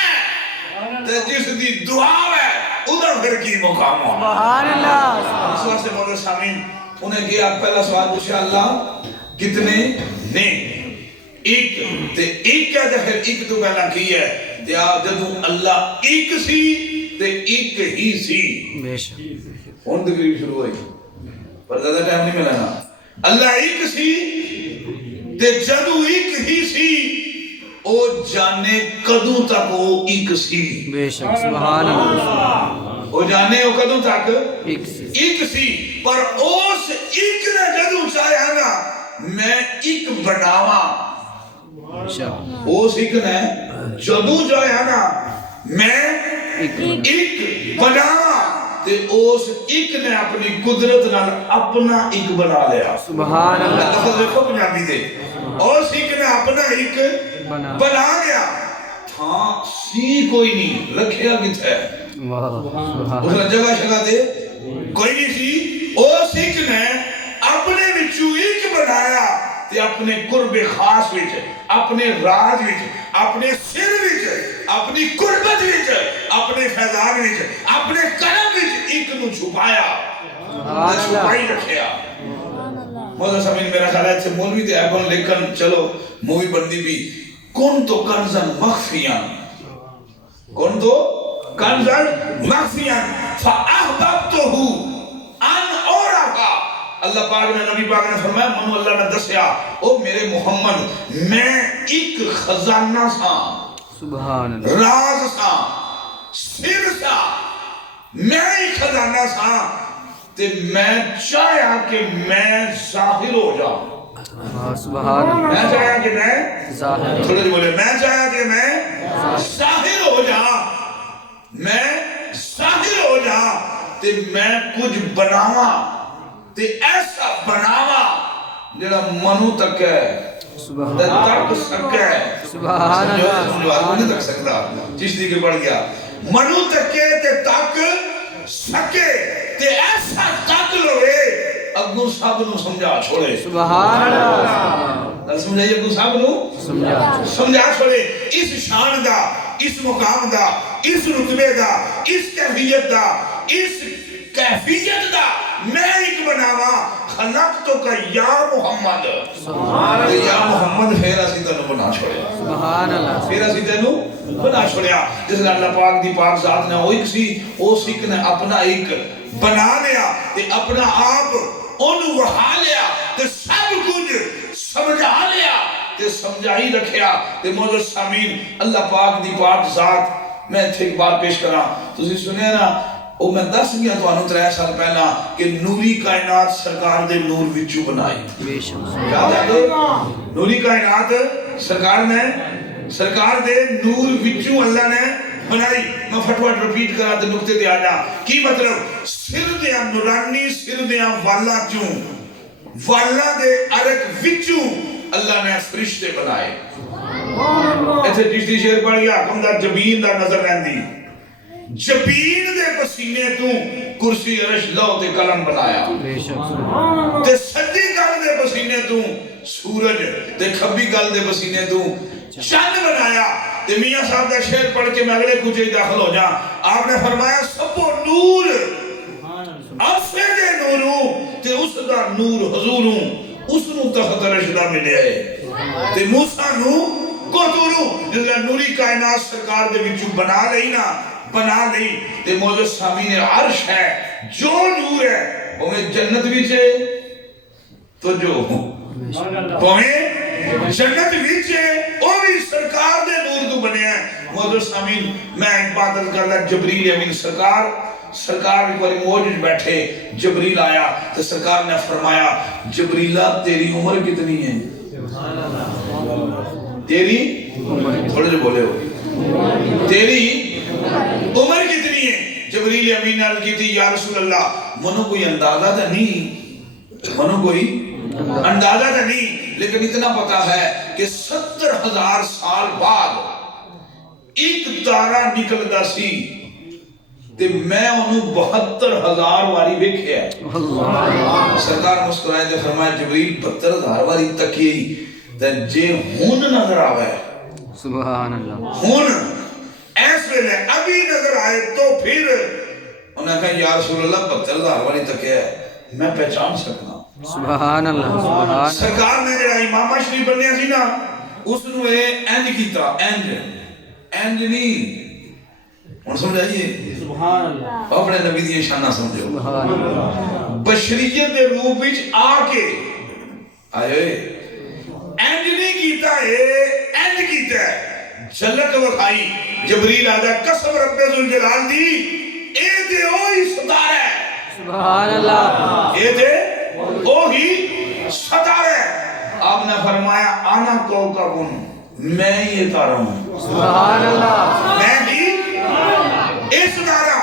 تے جس دی دعا ہے ادھر پھر کی مقام ہو سبحان اللہ اس واسطے مولا سامین انہیں کیا پہلا سوال پوچھا اللہ کتنے نے ایک تے ایک کیا جا پھر ایک تو پہلا کی ہے تے جدوں اللہ ایک سی تے ایک ہی سی بے شک ان تقریب شروع ہوئی پر زیادہ ٹائم نہیں ملا نا اللہ ایک سی تے جدوں ایک ہی سی او جانے کدوں تک او ایک سی بے شک سبحان اللہ او جانے او کدوں تک ایک سی پر اس ایک نے جدوں چاہیا نا میں ایک بناواں اس ایک نے جدوں چاہیا نا میں ایک بناواں تے اس ایک نے اپنی قدرت نال اپنا ایک بنا لیا سبحان اللہ لفظ دیکھو پنجابی دے اس ایک نے اپنا ایک بنا گیا تھا سی کوئی نہیں رکھیا کتھے اس نے جگہ شگہ دے کوئی نہیں سی اس ایک نے اپنے وچوں ایک بنایا تے اپنے قرب خاص وچ اپنے راز وچ اپنے سر وچ اپنی قربت وچ اپنے فیضان وچ اپنے کرم وچ ایک نو چھپایا تے چھپائی رکھیا مولا سامین میرا خیال ہے مولوی تے ایبن لیکن چلو مووی بندی بھی کن تو کنزن مخفیاں کن تو کنزن مخفیاں فاحببتہ ان اورفا اللہ پاک نے نبی پاک نے فرمایا منو اللہ نے دسیا او میرے محمد میں ایک خزانہ سا سبحان اللہ راز سا سر سا میں ایک خزانہ سا تے میں چاہیا کہ میں ظاہر ہو جاؤں سبحان اللہ میں چاہیا کہ میں ظاہر تھوڑے جی بولے میں چاہیا کہ میں ظاہر ہو جاؤں میں ظاہر ہو جاؤں تے میں کچھ بناواں تے ایسا بناواں جڑا منو تک ہے سبحان تے تک سکے سبحان اللہ سبحان نہیں تک سکتا چشتی کے پڑھ گیا منو تکے تے تک سکے تے ایسا تک لوے اگو صاحب نو سمجھا چھوڑے سبحان اللہ سمجھائیے اگو صاحب نو سمجھا چھوڑے اس شان دا اس مقام دا اس رتبے دا اس کیفیت دا اس کیفیت دا میں ایک بناوا خلق تو کا یا محمد یا محمد پھر اسی تینو بنا چھوڑے سبحان اللہ پھر اسی تینو بنا چھوڑیا جس نے اللہ پاک دی پاک ذات نے وہ ایک سی او سکھ نے اپنا ایک بنا لیا تے اپنا آپ انہوں وہا لیا تے سب کچھ سمجھا لیا تے سمجھائی رکھیا تے مولا سامین اللہ پاک دی پاک ذات میں تھے ایک بات پیش کرا تسی سنے نا او میں دس گیا تو انہوں 3 سال پہلا کہ نوری کائنات سرکار دے نور وچو بنائی بے شک یاد ہے نوری کائنات سرکار دے نور وچو اللہ نے بنائی میں فٹوٹ رپیٹ کرا تے نکتے دے آجا کی مطلب سر دیا نورانی سر دیا والا چوں والا دے عرق وچو اللہ نے فرشتے بنائے ایسے جشتی شیر پڑھ گیا کم دا جبین دا نظر رہن دی جبین دے پسینے تو کرسی عرش لو تے قلم بنایا بے شک تے سجی گل دے پسینے تو سورج تے کھبی گل دے پسینے تو چند بنایا تے میاں صاحب دا شعر پڑھ کے میں اگلے کچھ داخل ہو جا آپ نے فرمایا سبو نور آفے دے نوروں تے اس دا نور حضوروں اس نو تخت رشدہ ملے آئے تے موسیٰ نو کو توروں جس لئے نوری کائنات سرکار دے وچو بنا لئی نا بنا لئی تے موجود سامین عرش ہے جو نور ہے ہمیں جنت وچے تو جو ہمیں جنت وچے وہ بھی سرکار دے نور تو بنے ہیں موجود سامین میں ایک بات کر لیا جبریل امین سرکار ایک باری موجود بیٹھے جبریل آیا تو سرکار نے فرمایا جبریلہ تیری عمر کتنی ہے تیری تھوڑے جو بولے ہو تیری عمر کتنی ہے جبریل امین نے عرض کی تھی یا رسول اللہ منو کوئی اندازہ تھا نہیں منو کوئی اندازہ تھا نہیں لیکن اتنا پتا ہے کہ 70,000 سال بعد ایک تارہ نکل دا سی تے میں انہوں 72,000 واری بیکھے ہے سرکار مسکرائے تے فرمایا جبریل 72,000 واری تک یہی تے جے ہون نظر آوے سبحان اللہ ہون ایسے لے ابھی نظر آئے تو پھر انہوں نے کہا یا رسول اللہ 72,000 واری تک ہے میں پہچان سکنا سبحان اللہ سبحان سرکار نے جڑا امامہ شریف بنیا سی نا اس نو اینج کیتا اینج نہیں ان سمجھائیے سبحان اللہ اپنے نبی دی شانہ سمجھو سبحان اللہ بشریت دے روپ وچ آ کے آئے اینج نہیں کیتا ہے اینج کیتا ہے جھلک وکھائی جبریل آجا قسم رب ذوالجلال دی اے دے اوہی ستارہ ہے سبحان اللہ اے دے اوہی ستارہ ہے آپ نے فرمایا آنا کوکبن میں یہ تارہ ہوں سبحان اللہ میں بھی اے ستارہ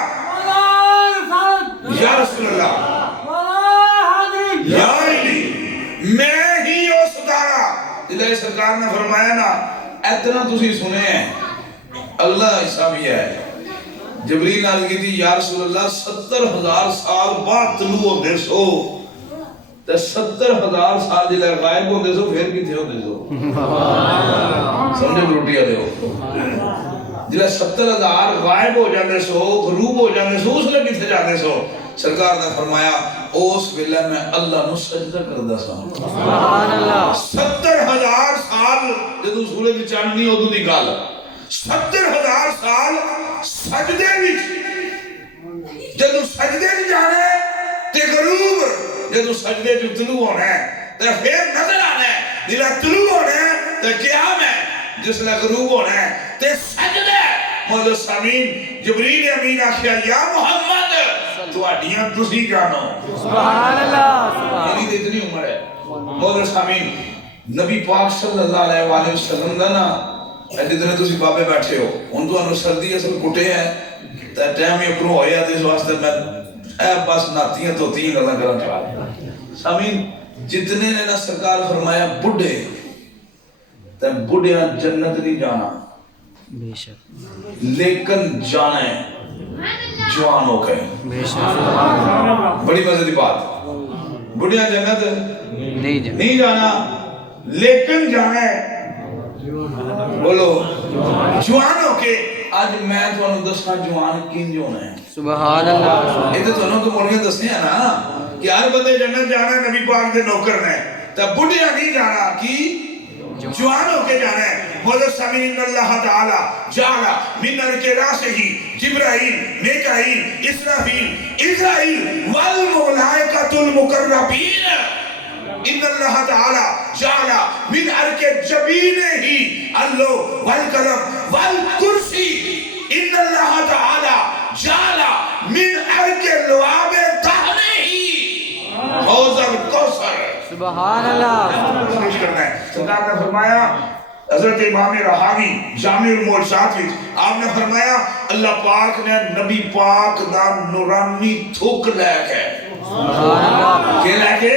یا رسول اللہ یا علی میں ہی او ستارہ اللہ سرکار نے فرمایا نا اتنا تسی سنے ہیں اللہ ایسا بھی ہے جبریل علیہ کی تھی یا رسول اللہ 70,000 سال بعد طلوع ہوتے سو تے 70,000 سال جلے غائب ہوتے سو پھر کی تھے ہوتے سو سمجھے بروٹی آلے ہو جلے 70,000 غائب ہو جاندے سو غروب ہو جاندے سو اس لئے کتھے جاندے سو سرکار نے فرمایا اس ویلے میں اللہ نو سجدہ کردا سا سبحان اللہ 70,000 سال جدوں سورج چاند نہیں ادوں دی گل 70,000 سال سجدے وچ جدوں سجدے وچ جانا ہے تے غروب جدوں سجدے وچ طلوع ہونا ہے تے پھر نظر آنا ہے جلا طلوع ہونا ہے تے قیام ہے جس لئے غروب ہونا ہے تے سجدہ مولا سامین جبریل امین آخیا یا محمد تو اڈیاں تسی جانو سبحان اللہ یعنی تے اتنی عمر ہے مولا سامین نبی پاک صلی اللہ علیہ وآلہ وسلم دا نا جتنے تسی بابے بیٹھے ہو ان تو انہوں سردی اصل کٹے ہیں تے ٹائم یہ اپنوں ہویا تے اس واسطے میں بس ناتیاں تو تین گلاں کرن چاہ سامین جتنے نے نا سرکار فرمایا بڑھے تے بڑھیاں جنت نہیں جانا بے شک لیکن جانا ہے جوان ہو کے بے شک بڑی مزے دی بات بڑھیاں جنت نہیں جانا لیکن جانا ہے بولو جوان ہو کے آج میں تو انہوں دسنا جوان کین جو ہونا ہے سبحان اللہ یہ تو انہوں تو مولیاں دسنے ہیں نا کہ ہر بندے جنت جانا ہے نبی پاک دے نوکر نے تب بڑھیا نہیں جانا کی جوان ہو کے جانا ہے حضرت سامین اللہ تعالی جعلا من ارکے راسے ہی جبرائیل میکائیل اسرافیل اسرائیل والملائکۃ المقربین ان اللہ تعالی جعلا من ارکے جبینے ہی اللہ والقلم والکرسی ان اللہ تعالی جعلا من ارکے لعاب دہنے ہی حوض الکوثر سبحان اللہ کوشش کرنا ہے سرکار نے فرمایا حضرت امام رحاوی جامع المرشاد وچ آپ نے فرمایا اللہ پاک نے نبی پاک دا نورانی تھوک لے کے سبحان اللہ کہ لے کے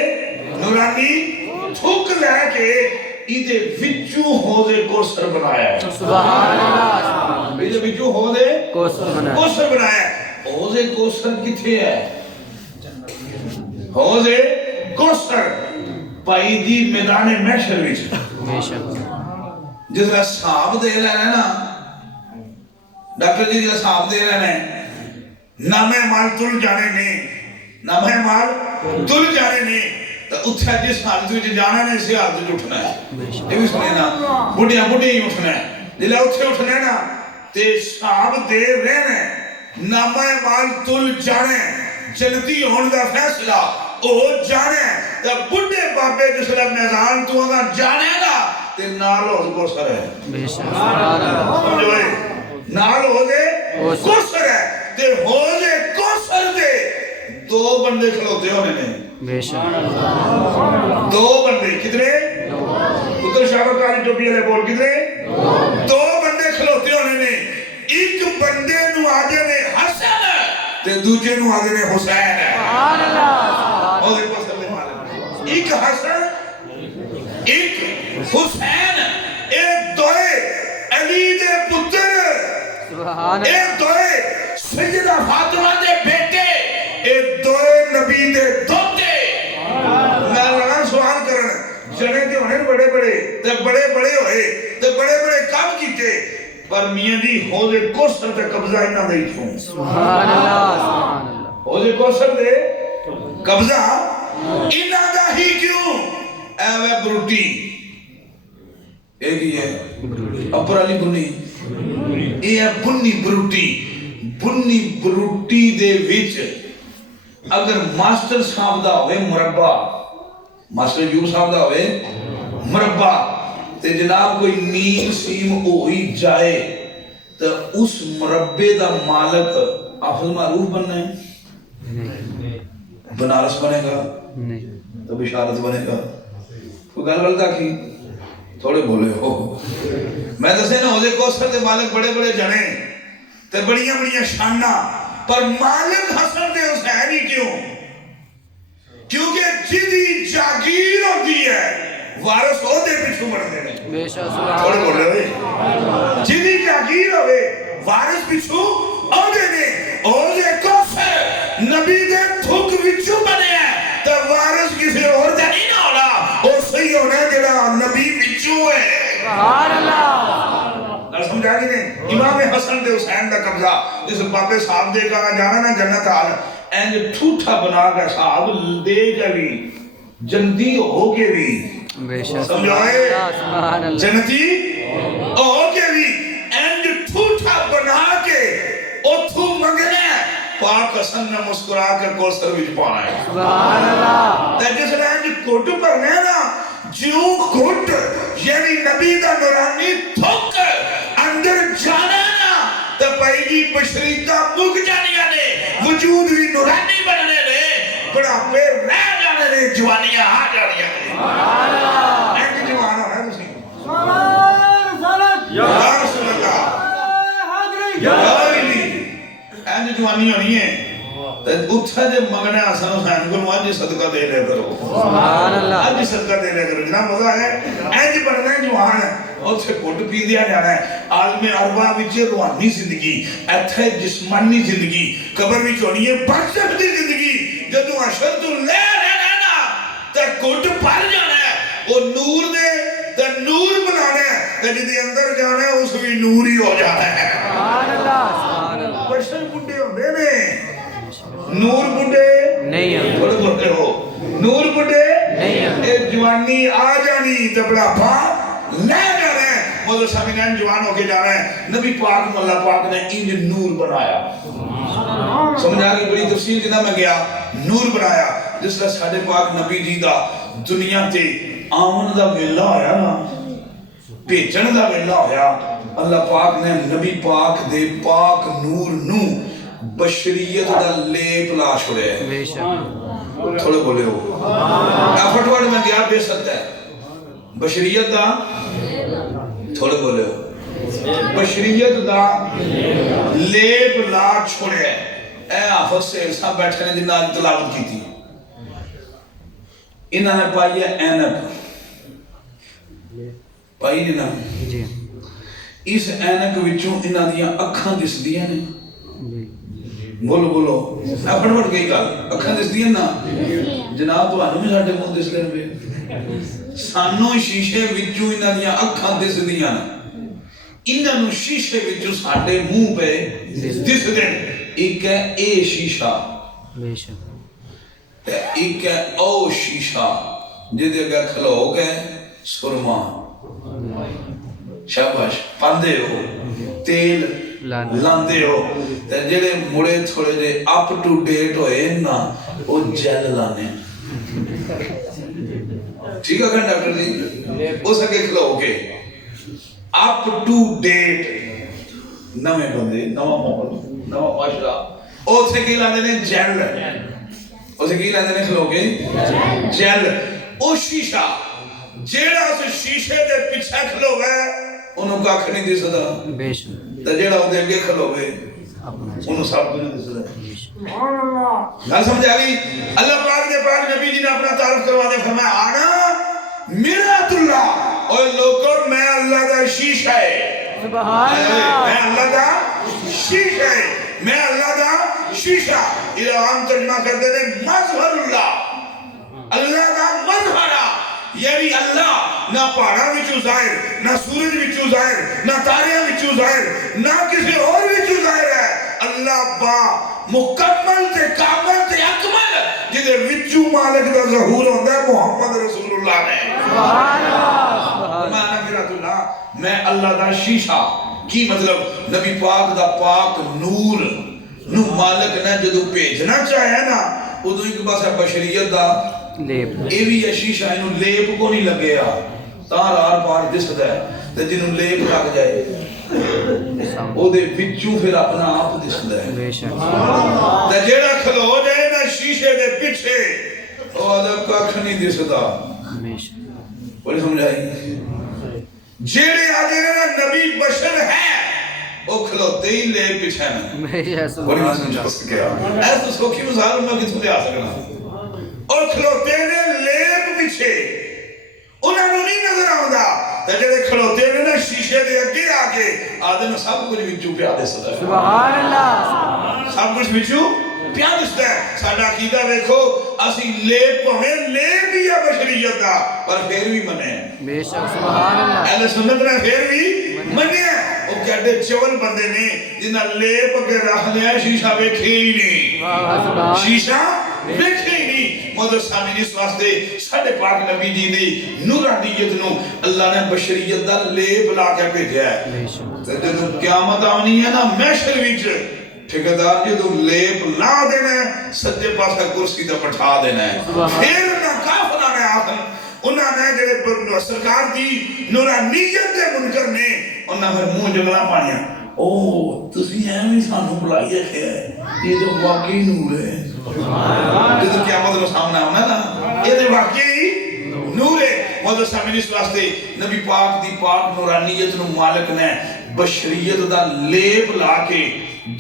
نورانی تھوک لے کے ایدے وچوں حوض کوثر بنایا ہے سبحان اللہ ایدے وچوں حوض کوثر بنایا ہے حوض کوثر کتھے ہے حوض کوثر پائی دی میدان محشر وچ بے شک جس کا صحاب دے لینا نا ڈاکٹر جی جس صحاب دے لینا نامے مال تل جانے نے نامے مال تل جانے نے تو اتھا جس حالت وچ جانا نے اسی حالت وچ اٹھنا ہے یہ بھی سنے نا بڑھیاں ہی اٹھنا ہے جلے اتھے اٹھنا ہے نا تے صحاب دے رہنا ہے نامے مال تل جانے جلدی ہون دا فیصلہ او جانے تے بڑھے بابے جس لئے میزان تو اگر جانے گا تے نال ہو کو سر ہے بے شک سبحان اللہ سمجھوئے نال ہو دے کو سر ہے تے ہو دے کو سر دے دو بندے کھلوتے ہونے نے بے شک دو بندے کتنے پتر شاہبہ کاری ٹوپی علیہ بول کتنے دو بندے کھلوتے ہونے نے ایک بندے نو آدھے نے حسن تے دوجے نو آدھے نے حسین ہے سبحان اللہ ہو دے کو سر دے مالک ایک حسن ایک حسین ایک دوئے علی دے پتر سبحان ایک دوئے سیدہ فاطمہ دے بیٹے ایک دوئے نبی دے دوتے میں لگا سوال کرن جنے کے ہونے بڑے بڑے تے بڑے بڑے ہوئے تے بڑے بڑے کام کیتے پر میاں دی حوض کوثر تے قبضہ انہاں دے کیوں سبحان اللہ حوض کوثر دے قبضہ انہاں دا ہی کیوں ایوے بروٹی ایک ہی ہے اپر علی بنی یہ ہے بنی بروٹی دے وچ اگر ماسٹر صاحب دا ہوئے مربع ماسٹر یو صاحب دا ہوئے مربع تے جناب کوئی نیل سیم ہوئی جائے تو اس مربع دا مالک حافظ معروف بننا ہے بنارس بنے گا تو بشارت بنے گا کوئی گل غلط آکھی تھوڑے بولے ہو میں دسے نا حوض کوثر دے مالک بڑے بڑے جنے تے بڑیاں بڑیاں شانہ پر مالک حسن دے حسین ہی کیوں کیونکہ جدی جاگیر ہوتی ہے وارث ہو دے پیچھو مر دے رہے بے شک تھوڑے بول رہے ہوئے جدی جاگیر ہوئے وارث پیچھو ہو دے دے حوض کوثر نبی دے تھک وچو بنے ہیں تو وارث کسی اور دے نہیں نہ ہونا اور صحیح ہونا جڑا نبی وچو ہے سبحان اللہ سمجھا گی نہیں امام حسن تے حسین دا قبضہ جس بابے صاحب دے کا جانا نا جنت حال اینج ٹھوٹا بنا کے صاحب دے کے بھی جنتی ہو کے بھی بے شک سمجھائے سبحان اللہ جنتی ہو کے بھی اینج ٹھوٹا بنا کے اتھو منگنے پاک حسن نے مسکرا کے کوثر وچ پانا ہے سبحان اللہ تے جس نے اینج کٹ پرنے نا جیوں کٹ یعنی نبی دا نورانی تھک اندر جانا نا تے پائی جی بشریتا مک جانیاں نے وجود بھی نورانی بننے نے بڑا پیر رہ جانے نے جوانیاں آ جانیاں نے سبحان اللہ اینج جوان ہونا ہے تسی یا یا رسول اللہ حاضری یا علی اینج جوانی ہونی ہے تے اتھے دے مگنے حسن حسین کو اج صدقہ دے لے کرو سبحان اللہ اج صدقہ دے لے کرو جناب مزہ ہے اینج بننا ہے جوان اتھے کٹ پی دیا جانا ہے عالم ارواح وچ روحانی زندگی ایتھے جسمانی زندگی قبر وچ ہونی ہے برزخ دی زندگی جدوں حشر تو لے رہنا نا تے کٹ پر جانا ہے وہ نور دے تے نور بنانا ہے تے جدے اندر جانا ہے اس بھی نور ہی ہو جانا ہے سبحان اللہ سبحان اللہ بشر بڈھے ہوندے نے نور بڈھے نہیں ہے تھوڑے بڑھتے ہو نور بڈھے نہیں ہے اے جوانی آ جانی تے بڑھاپا لے جانا ہے مولا سامعین جوان ہو کے جانا ہے نبی پاک اللہ پاک نے انج نور بنایا سمجھا گئی بڑی تفصیل جنہ میں گیا نور بنایا جس طرح ساڈے پاک نبی جی دا دنیا تے آمن دا ویلا ہویا نا بھیجن دا ویلا ہویا اللہ پاک نے نبی پاک دے پاک نور نو بشریت دا لیپ لا چھوڑے بے شک تھوڑے بولے ہو ایفٹ ورڈ میں گیا بے سکتا ہے بشریت دا تھوڑے بولے ہو بشریت دا لیپ لا چھوڑے اے آفت سے ایسا بیٹھے نے جنہاں تلاوت کی تھی انہاں نے پائی ہے اینک پائی نہیں نا جی اس اینک وچوں انہاں دیاں اکھاں دس دیاں نے جی بولو بولو ایفٹ ورڈ گئی گل اکھاں دس دیاں نا جناب تو آنو میں ساڑھے مون دس لین پہ سانو شیشے وچوں انہاں دیاں اکھاں دس دیاں نا انہاں نو شیشے وچوں ساڑھے منہ پہ دس دین ایک ہے اے شیشہ بے شک ایک ہے او شیشہ جدے گا کھلو گئے سرما شاباش پاندے ہو تیل لاندے ہو تے جڑے مڑے تھوڑے دے اپ ٹو ڈیٹ ہوئے نا او جیل لانے ٹھیک ہے ڈاکٹر جی اس اگے کھلو کے اپ ٹو ڈیٹ نویں بندے نواں ماحول نواں معاشرہ او تھے کی لاندے نے جیل اسے کی لاندے نے کھلو کے جیل او شیشہ جیڑا اس شیشے دے پیچھے کھلو گئے انہوں کا کھنی دی صدا بے شک تے جیڑا او دے اگے کھلو گئے انہوں سب کو نہیں دی صدا گل سمجھ آ گئی اللہ پاک نے پاک نبی جی نے اپنا تعارف کروا دیا فرمایا آنا مرات اللہ اور لوگوں میں اللہ دا شیشہ ہے سبحان اللہ میں اللہ دا شیشہ ہے میں اللہ دا شیشہ یہ عام ترجمہ کرتے تھے مظہر اللہ اللہ دا مظہرہ یہ بھی اللہ نہ پہاڑا وچوں ظاہر نہ سورج وچوں ظاہر نہ تاریاں وچوں ظاہر نہ کسی اور وچوں ظاہر ہے اللہ با مکمل تے کامل تے اکمل جدے وچوں مالک دا ظہور ہوندا ہے محمد رسول اللہ نے سبحان اللہ میں اللہ دا شیشہ کی مطلب نبی پاک دا پاک نور نو مالک نے جدو بھیجنا چاہے نا ادو ایک پاس بشریت دا لیپ اے بھی یہ شیشہ انہوں لیپ کو نہیں لگے تار آر پار دستا ہے تے جنہوں لیپ لگ جائے او دے وچوں پھر اپنا آپ دستا ہے بے شک تے جیڑا کھلو جائے نا شیشے دے پیچھے او ادب کاکھ نہیں دستا بے شک بڑی سمجھائی جیڑے آجے نا نبی بشر ہے او کھلوتے ہی لے پیچھے نا بے شک بڑی سبحان مسلم اللہ شخص کیا ایسا سوکھی مثال میں کتوں لے آ سکنا اور کھلوتے نے لیپ پیچھے انہوں نے نہیں نظر آؤں تے جڑے کھلوتے نے نا شیشے دے اگے آ کے آدھے میں سب کچھ وچوں پیا دسدا ہے سبحان اللہ سب کچھ وچوں پیا دسدا ہے ساڈا عقیدہ دیکھو اسی لیپ ہویں لیپ ہی ہے بشریت دا پر پھر بھی منے بے شک سبحان اللہ اہل سنت نے پھر بھی منے او کیا ایڈے چول بندے نے جنہاں لیپ کے رکھ لیا شیشہ ویکھے ہی نہیں شیشہ ویکھے ہی نہیں موضوع سامنے اس واسطے ساڑھے پاک نبی جی نے نورانیت نو اللہ نے بشریت دا لیپ لا کے بھیجا ہے جب قیامت آنی ہے نا محشر وچ ٹھیکیدار جی تو لیپ لا دینا ہے سجے پاسا کرسی تے بٹھا دینا ہے پھر نہ کافرہ نے آخر انہاں نے جڑے سرکار دی نورانیت دے منکر نے انہاں پھر منہ جگلا پانیا او تسی ایویں سانو بلائی رکھیا ہے یہ تو واقعی نور ہے جب قیامت نو سامنے آنا نا یہ تو واقعی نور ہے موضوع سامنے اس واسطے نبی پاک دی پاک نورانیت نو مالک نے بشریت دا لیپ لا کے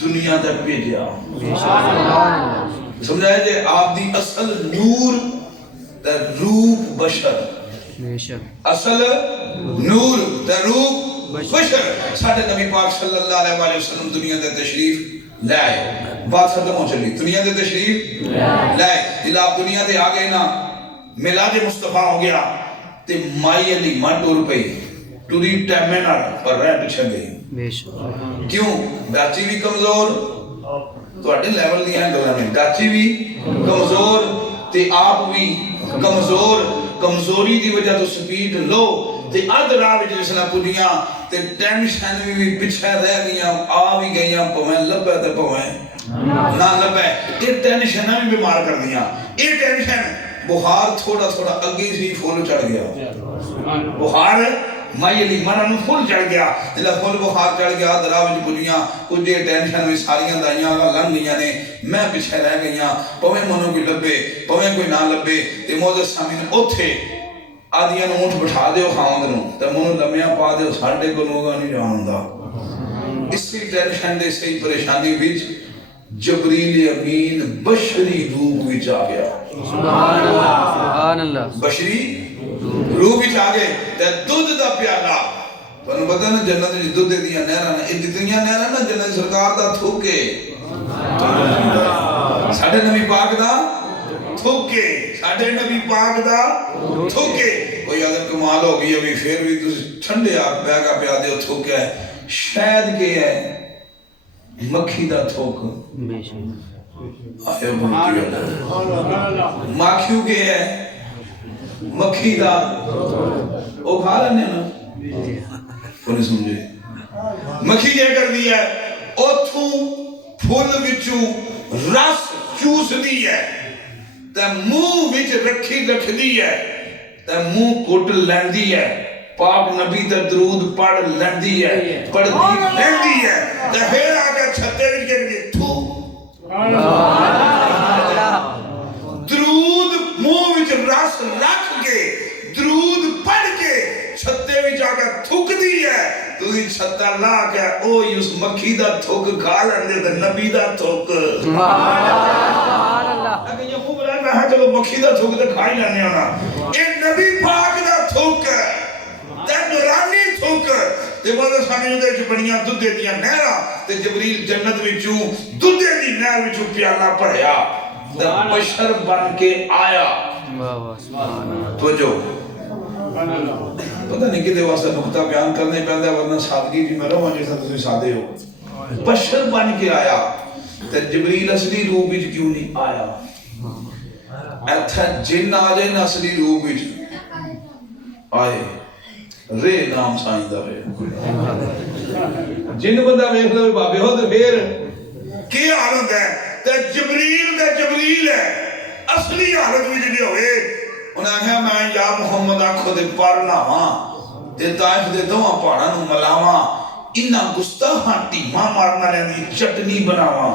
دنیا تک بھیجا سمجھائے جے آپ دی اصل نور دا روپ بشر اصل نور دا روپ بشر ساڑھے نبی پاک صلی اللہ علیہ وآلہ وسلم دنیا دے تشریف لائے بات ختم ہو چلی دنیا دے تشریف لائے جل آپ دنیا دے آگئے نا میلاد مصطفیٰ ہو گیا تے مائی علی ماں ٹور پئی ٹوری ٹیمنر پر رہ پچھے گئی کیوں ڈاچی بھی کمزور تو اٹھے لیول دیا ہے گلہ میں ڈاچی بھی کمزور تے آپ بھی کمزور کمزوری دی وجہ تو سپیڈ لو تے اد راہ وچ جسنا پجیاں تے ٹینشن بھی پچھے رہ گیاں آ بھی گئیاں پویں لبے تے پویں نہ لبے یہ ٹینشن بھی بیمار کر دیاں یہ ٹینشن بخار تھوڑا تھوڑا اگے سی فول چڑھ گیا بخار مائی علی مرن فل چڑھ گیا جلہ فل بخار چڑھ گیا دراوج پجیاں کچھ ٹینشن میں ساریاں دائیاں لنگ گیاں نے میں پچھے رہ گئیاں پویں منوں کوئی لبے پویں کوئی نہ لبے تے موضوع سامین اوتھے آدھیاں نو اونٹ بٹھا دیو خاوند نو تے منوں لمیاں پا دیو ساڑھے کو لوگا نہیں جاندا اسی ٹینشن دے سے پریشانی بیچ جبریل امین بشری روح وچ آ گیا سبحان اللہ بشری روح وچ آ گئے تے دودھ دا پیالہ تانوں پتہ نا جنت وچ دودھ دیاں نہراں نے اتنیاں نہراں نا جنت سرکار دا تھوکے ساڈے نبی پاک دا تھوکے ساڈے نبی پاک دا تھوکے کوئی اگر کمال ہو گئی ابھی پھر بھی تسی ٹھنڈے آگ پہ کا پیا دیو تھوکے ہے شاید کے ہے مکھی دا تھوک آئے بھنکی ہوتا ماکھیو کے ہے مکھی دا او کھا لینے نا انہیں سمجھے مکھی کیا کر دیا ہے اوتھوں پھول وچوں رس چوس دی ہے تے منہ وچ رکھی رکھ دی ہے تے منہ کٹ لیندی ہے پاک نبی تے درود پڑھ لیندی ہے پڑھ دی لیندی ہے تے پھر آگے چھتے وچ کے دی تھو درود منہ وچ رس رکھ کے درود پڑھ کے چھتے وچ آگے تھک دی ہے تو دی چھتا لا کے او اس مکھی دا تھک کھا لیندے تے نبی دا تھک اگر یہ خوب رہنا ہے چلو مکھی دا تھک تے کھائی لینے ہونا اے نبی پاک دا تھک تے نورانی تھک تے مولا سامنے دے جو بنیاں دودھے دیاں نہراں تے جبریل جنت وچوں دودھے دی نہر وچوں پیالہ پڑھیا تے بشر بن کے آیا توجہ پتہ نہیں کدے واسطے نقطہ بیان کرنے پہندا ورنہ سادگی جی میں رہواں جیسا تسی سادے ہو بشر بن کے آیا تے جبریل اصلی روح وچ کیوں نہیں آیا ایتھا جن آ جائے نا اصلی روح وچ آئے رے نام سائیں دا رے جن بندہ ویکھ لو بابے ہو تے پھر کی حالت ہے تے جبریل ہے اصلی حالت وچ جڑی ہوئے انہاں کہا میں یا محمد آنکھو دے پر ناواں تے طائف دے دوہاں پہاڑاں نو ملاواں انہاں گستاخاں ٹیماں مارنا لیندی چٹنی بناواں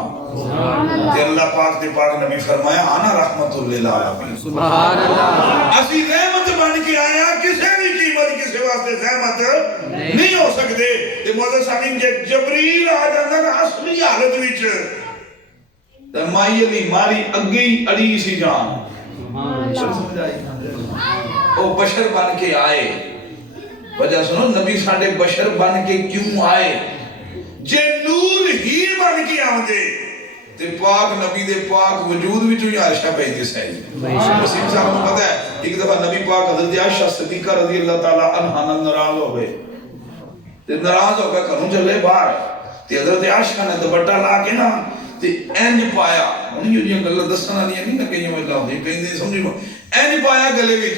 تے اللہ پاک دے پاک نبی فرمایا انا رحمت للعالمین سبحان اللہ اسی رحمت بن کے آیا کسے بھی قیمت کسے واسطے رحمت نہیں ہو سکتے تے مولا سامین جے جبریل آ جاندا نا اصلی حالت وچ تے مائی علی ماری اگے ہی اڑی سی جان وہ بشر بن کے آئے وجہ سنو نبی ساڑھے بشر بن کے کیوں آئے جے نور ہی بن کے آمدے تے پاک نبی دے پاک وجود بھی چوئی عائشہ پیدی سہی وسیم صاحب کو پتہ ہے ایک دفعہ نبی پاک حضرت عائشہ صدیقہ رضی اللہ تعالیٰ عنہ ناراض ہو گئے تے ناراض ہو کے گھروں چلے باہر تے حضرت عائشہ نے دوپٹہ لا کے نا تے انج پایا ہن یہ گلاں دسن والیاں نہیں نا کئی ویلا ہوندی کہندے سمجھ لو انج پایا گلے وچ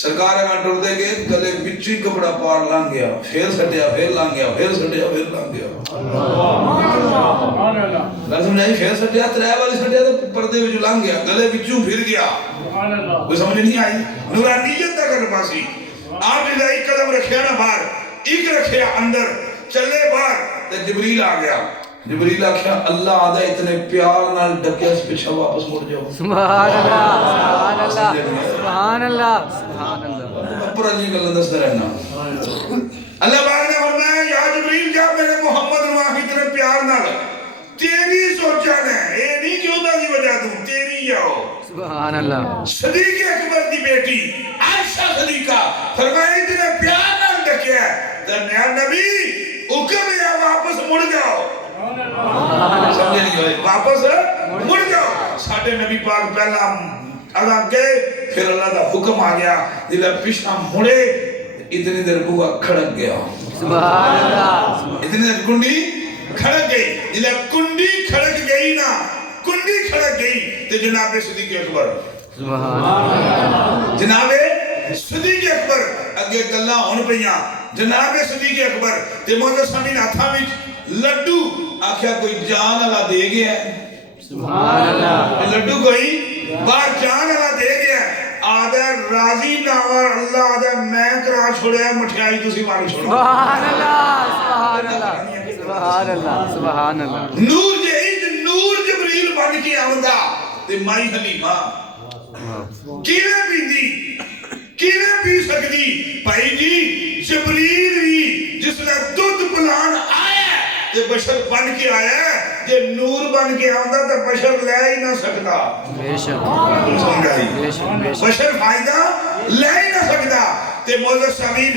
سرکار اگاں ٹردے گئے گلے وچ ہی کپڑا پار لنگ گیا پھر سٹیا پھر لنگ گیا پھر سٹیا پھر لنگ گیا سبحان اللہ لازم نہیں پھر سٹیا ترے والی سٹیا تے پردے وچ لنگ گیا گلے وچوں پھر گیا سبحان اللہ کوئی سمجھ نہیں آئی نورانیت دا گل پاسی آپ نے ایک قدم رکھیا نا باہر ایک رکھیا اندر چلے باہر تے جبریل آ گیا جبریل آکھیا اللہ آدھا اتنے پیار نال ڈکیا اس پیچھے واپس مڑ جاؤ سبحان اللہ سبحان اللہ سبحان اللہ پر علی گل دسدا رہنا اللہ پاک نے فرمایا یا جبریل جا میرے محمد نو اتنے پیار نال تیری سوچا نے اے نہیں کہ اودہ دی وجہ تو تیری آؤ سبحان اللہ صدیق اکبر دی بیٹی عائشہ صدیقہ فرمایا اتنے پیار نال ڈکیا تے نیا نبی حکم ہے واپس مڑ جاؤ سمجھے نہیں ہوئے واپس مڑ جاؤ ساڑھے نبی پاک پہلا اگاں گئے پھر اللہ دا حکم آ گیا دلہ پیشہ مڑے اتنی دیر بوا کھڑک گیا سبحان اللہ اتنی دیر کنڈی کھڑک گئی دلہ کنڈی کھڑک گئی نا کنڈی کھڑک گئی تے جناب صدیق اکبر سبحان اللہ جناب صدیق اکبر اگے گلاں ہن پیاں جناب صدیق اکبر تے مولا سامنے ہاتھاں وچ لڈو آکھیا کوئی جان والا دے گیا ہے سبحان اللہ لڈو کوئی باہر جان والا دے گیا ہے آدھا راضی ناور اللہ آدھا میں کرا چھوڑیا مٹھائی تسی وانگ چھوڑا سبحان اللہ سبحان اللہ سبحان اللہ سبحان اللہ نور جہید نور جبریل بن کے آوندا تے مائی حلیمہ کیویں پی سکدی بھائی جی جبریل بھی جس نے دودھ پلان آیا تے بشر بن کے آیا ہے جے نور بن کے آندا تے بشر لے ہی نہ سکتا بے شک بے شک بشر فائدہ لے ہی نہ سکتا تے مولا سامین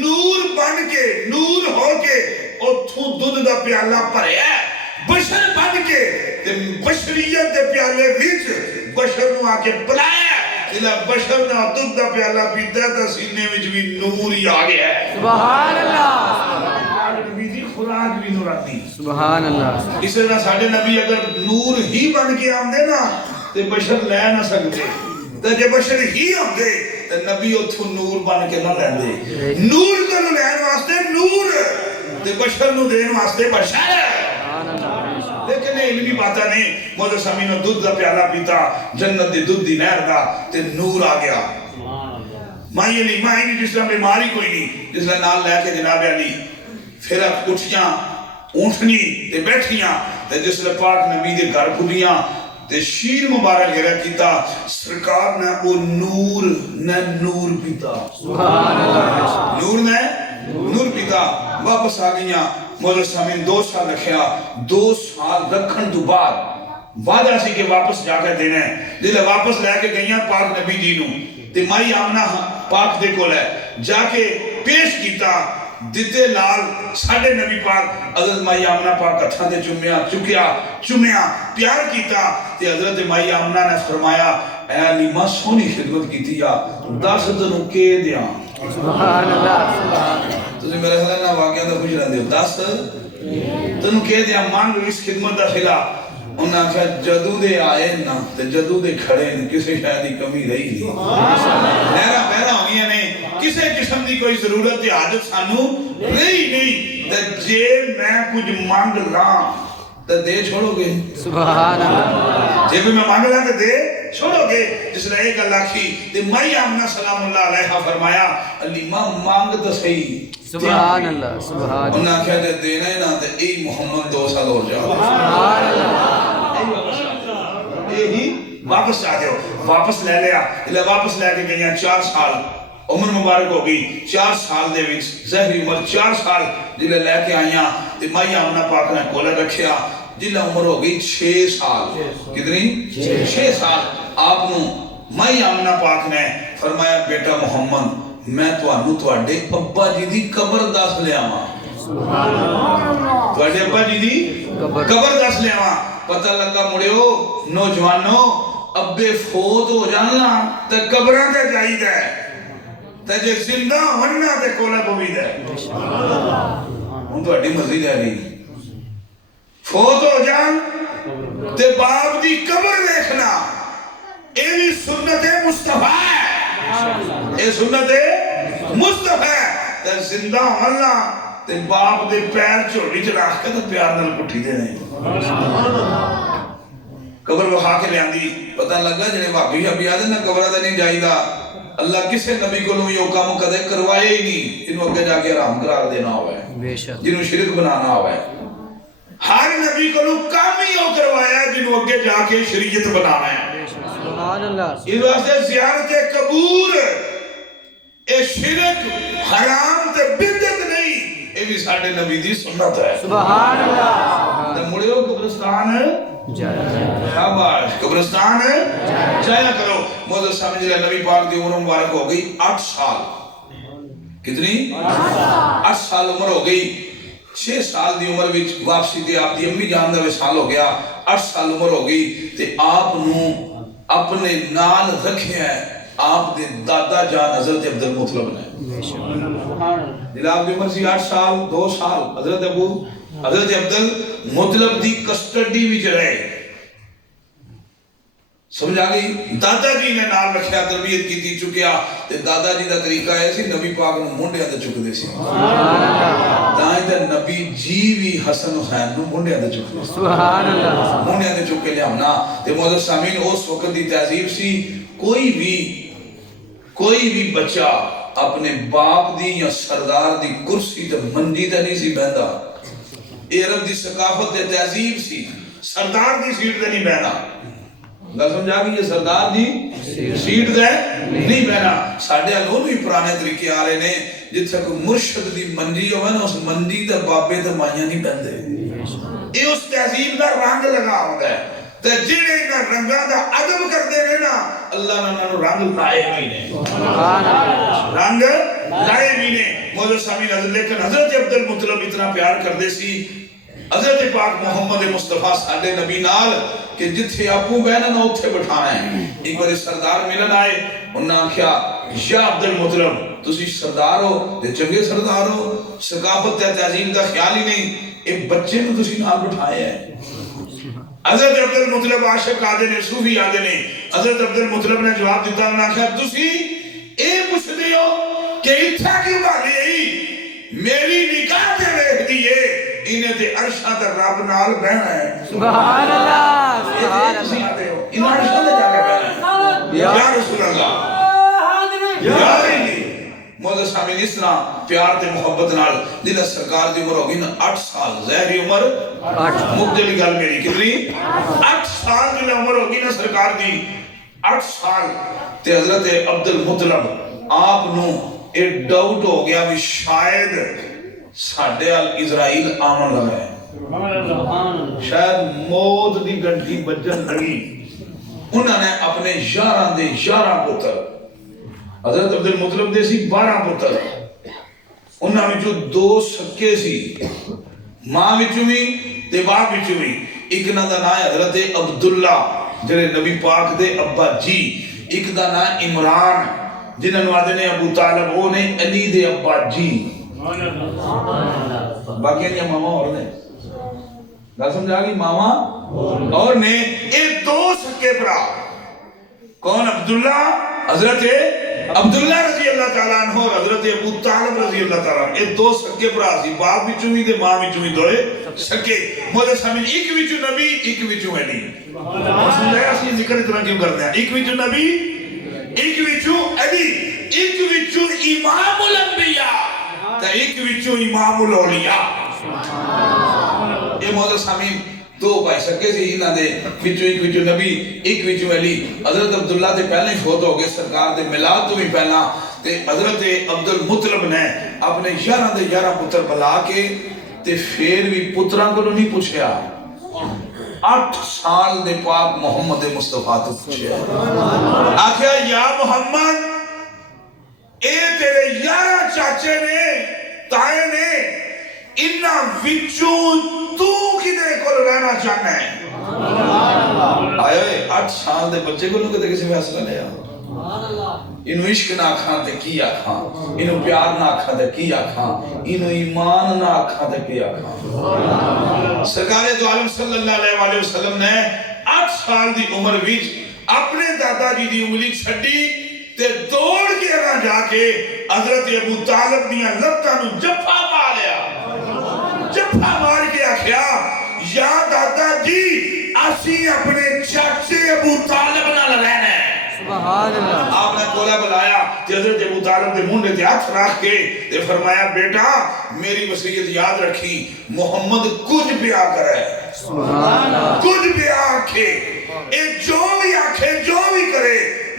نور بن کے نور ہو کے اوتھوں دودھ دا پیالہ بھریا بشر بن کے تے بشریت دے پیالے وچ بشر نو آ کے بلایا جلا بشر نہ دودھ دا پیالہ پیتا تے سینے وچ بھی نور ہی آ گیا ہے سبحان اللہ خوراک بھی نورانی سبحان اللہ اس طرح ساڑھے نبی اگر نور ہی بن کے آمدے نا تے بشر لے نہ سکتے تے جے بشر ہی آمدے تے نبی اتھو نور بن کے نہ لین دے نور کو لین واسطے نور تے بشر نو دین واسطے بشر لیکن علمی باتاں نے مولا سامینو دودھ دا پیالہ پیتا جنت دی دودھ دی نہر دا تے نور آ گیا مائی علی جس طرح بیماری کوئی نہیں جس طرح نال لے کے جناب علی پھر اٹھیاں اونٹنی تے بیٹھیاں تے جس لئے پاک نبی دے گھر کھلیاں تے شیر مبارک گرہ کیتا سرکار نے وہ نور پیتا نور پیتا واپس آ گئیاں مولا سامین 2 سال رکھیا 2 سال رکھن تو بعد وعدہ سی کہ واپس جا کے دینا ہے جلے واپس لے کے گئیاں پاک نبی جی نو تے مائی آمنہ پاک دے کو لے جا کے پیش کیتا دیتے لال ساڑھے نبی پاک حضرت مائی آمنہ پاک کتھا دے چمیا پیار کیتا تے حضرت مائی آمنہ نے فرمایا اے علیمہ سونی خدمت کیتی یا 10 دنوں کے دیاں سبحان اللہ تو میرے خیال نہ واقعہ دا خوش رہن دے 10 دنوں کے دیاں مانگ اس خدمت دا خلا انہاں کہا جدو دے آئے نا تے جدو دے کھڑے نا کسے شاید ہی کمی رہی دی میرا ہوگی نے کسے قسم دی کوئی ضرورت حاجت سانو رہی نہیں تے جے میں کچھ مانگ لاں تے دے چھوڑو گے سبحان اللہ جے بھی میں مانگ لاں تے دے چھوڑو گے جس نے ایک اللہ کی تے مائی آمنہ سلام اللہ علیہ فرمایا علیمہ مانگ تو صحیح سبحان اللہ سبحان انہاں کہا جے دینا ہے نا تے ای محمد 2 سال اور جاؤ سبحان اللہ واپس آ جاؤ واپس لے لیا واپس لے کے گئیاں 4 سال عمر مبارک ہو گئی 4 سال دے وچ ظاہری عمر 4 سال جلے لے کے آئیاں تے مائی آمنہ پاک نے کولے رکھیا جلے عمر ہو گئی 6 سال کتنی 6 سال آپ نو مائی آمنہ پاک نے فرمایا بیٹا محمد میں توانو تواڈے ابا جی دی قبر دس لے آواں تواڈے ابا جی دی قبر دس لے آواں پتہ لگا مڑیو نوجوانو ابے فوت ہو جانا تے قبراں تے جائیدا ہے تے جے زندہ ہونا تے کولا بویدا ہے ہوں تہاڈی مرضی رہ گئی فوت ہو جان تے باپ دی قبر دیکھنا یہ بھی سنت مصطفیٰ ہے یہ سنت مصطفیٰ ہے تے زندہ ہونا تے باپ دے پیر جھولی چ رکھ کے تے پیار نال پٹھی دینے قبر وکھا کے لیاندی پتہ لگا جڑے بھابی شابی آدھے نا قبر تے نہیں جائیدا اللہ کسے نبی کو یہ کام کدے کروائے ہی نہیں جنہوں اگے جا کے حرام قرار دینا ہوا ہے جنہوں شرک بنانا ہوا ہے ہر نبی کو کام ہی وہ کروایا ہے جنہوں اگے جا کے شریعت بنانا ہے سبحان اللہ اس واسطے زیارت قبور اے شرک حرام تے بدعت نہیں یہ بھی ساڈے نبی دی سنت ہے سبحان اللہ تے مڑیو قبرستان شاباش قبرستان جایا کرو موضوع سمجھ لے نبی پاک دی عمر مبارک ہو گئی 8 سال کتنی 8 سال عمر ہو گئی 6 سال دی عمر وچ واپسی تے آپ دی امی جان دا وصال ہو گیا 8 سال عمر ہو گئی تے آپ نو اپنے نال رکھیا ہے آپ دے دادا جان حضرت عبد المطلب نے جناب دی عمر سی 8 سال 2 سال حضرت عبد المطلب دی کسٹڈی وچ رہے سمجھ آگئی دادا جی نے نال رکھیا تربیت کی تھی چکیا تے دادا جی دا طریقہ ہے سی نبی پاک نو منڈیاں تے چک دے سی تائیں تے نبی جی بھی حسن حسین نو منڈیاں تے چک دے سبحان اللہ منڈیاں تے چک کے لیاونا تے معزز سامعین اس وقت دی تہذیب سی کوئی بھی بچہ اپنے باپ دی یا سردار دی کرسی تے منجی تے نہیں سی بہندا یہ عرب دی ثقافت تے تہذیب سی سردار دی سیٹ تے نہیں بہنا گل سمجھا کہ یہ سردار دی سیٹ دے نہیں بہنا ساڈے لوگ بھی پرانے طریقے آ رہے نے جتھے کوئی مرشد دی منجی ہوئے نا اس منجی تے بابے تے مائیاں نہیں بہندے یہ اس تہذیب دا رنگ لگا ہوتا ہے تے جڑے انہاں رنگاں دا ادب کردے نے نا اللہ نے انہاں نو رنگ لائے بھی نے رنگ لائے بھی نے مولا سامعین حضرت لیکن حضرت عبد المطلب اتنا پیار کردے سی حضرت پاک محمد مصطفیٰ ساڈے نبی نال کہ جتھے آپوں بہنا نہ اتھے بٹھانا ہے ایک بار سردار ملن آئے انہاں کیا یا عبد المطلب تسی سردار ہو تے چنگے سردار ہو ثقافت تے تہذیب دا خیال ہی نہیں ایک بچے نو تسی نال بٹھائے ہیں حضرت عبد المطلب عاشق آدھے نے صوفی آدھے نے حضرت عبد المطلب نے جواب دیتا انہاں کہا تسی اے پوچھ دیو کہ اتھا کیوں بالی ہے میری نکاح دے ویکھ دیئے انہیں تے عرشہ تے رب نال بہنا ہے سبحان اللہ سبحان اللہ انہیں عرشہ تے جا کے بہنا ہے یا رسول اللہ یا علی موضوع سامعین اس طرح پیار تے محبت نال جنہیں سرکار دی عمر ہوگی نا 8 سال ظاہری عمر مبدلی گل میری کتنی 8 سال جنہیں عمر ہوگی نا سرکار دی 8 سال تے حضرت عبد المطلب آپ نو ایک ڈاؤٹ ہو گیا بھی شاید ساڑھے اسرائیل آمن لگا ہے شاید موت دی گھنٹی بجن لگی انہوں نے اپنے 11 پتر حضرت عبد المطلب دے سی 12 پتر انہوں نے جو 2 سکے سی ماں وچوں بھی تے باپ وچوں بھی ایک نہ دا نام حضرت عبداللہ جنہیں نبی پاک دے ابا جی ایک دا نام عمران جنہوں نے آدھے نے ابو طالب وہ نے علی دے ابا جی باقی ہیں ماما اور نے گل سمجھا گئی ماما اور نے ایک 2 سکے پرا کون عبداللہ حضرت عبداللہ رضی اللہ تعالیٰ عنہ اور حضرت ابو طالب رضی اللہ تعالیٰ عنہ یہ 2 سکے پرا سی باپ بھی چوئی دے ماں بھی چوئی دوئے سکے مولا سامن ایک بھی چو نبی ایک بھی چو علی سمجھا اسی ذکر اتنا کیوں کرتے ہیں ایک بھی چو نبی ایک بھی چو علی ایک بھی چو امام الانبیاء تا ایک وچوں امام الاولیاء یہ مولا سامین 2 بھائی سکے سی انہاں دے وچوں ایک وچوں نبی ایک وچوں علی حضرت عبداللہ دے پہلے فوت ہو گئے سرکار دے میلاد تو بھی پہلا تے حضرت عبد المطلب نے اپنے 11 دے 11 پتر بلا کے تے پھر بھی پتراں کو نہیں پوچھیا 8 سال دے پاک محمد مصطفیٰ تو پوچھیا آخیا یا محمد اے تیرے 11 چاچے نے تائے نے انہاں وچوں تو کدے کول رہنا چاہنا ہے آئے 8 سال دے بچے کو کدے کسی فیصلہ لیا انہوں عشق نہ آکھاں تے کی آکھاں، انہوں پیار نہ آکھاں تے کی آکھاں، انہوں ایمان نہ آکھاں تے کی آکھاں۔ سرکار دو عالم صلی اللہ علیہ وسلم نے 8 سال دی عمر وچ اپنے دادا جی دی انگلی چھڈی تے دوڑ کے اگاں جا کے حضرت ابو طالب دیاں لتاں نوں جفا پا لیا، جفا مار کے آکھیا یا دادا جی اسی اپنے چاچے ابو طالب نال رہنا ہے۔ سبحان اللہ۔ آپ نے کولا بلایا کہ حضرت ابو طالب دے منہ تے ہاتھ رکھ کے تے فرمایا بیٹا میری وصیت یاد رکھی، محمد کچھ پیا کرے، سبحان اللہ۔ کچھ پیا آکھے، اے جو بھی آکھے جو بھی کرے،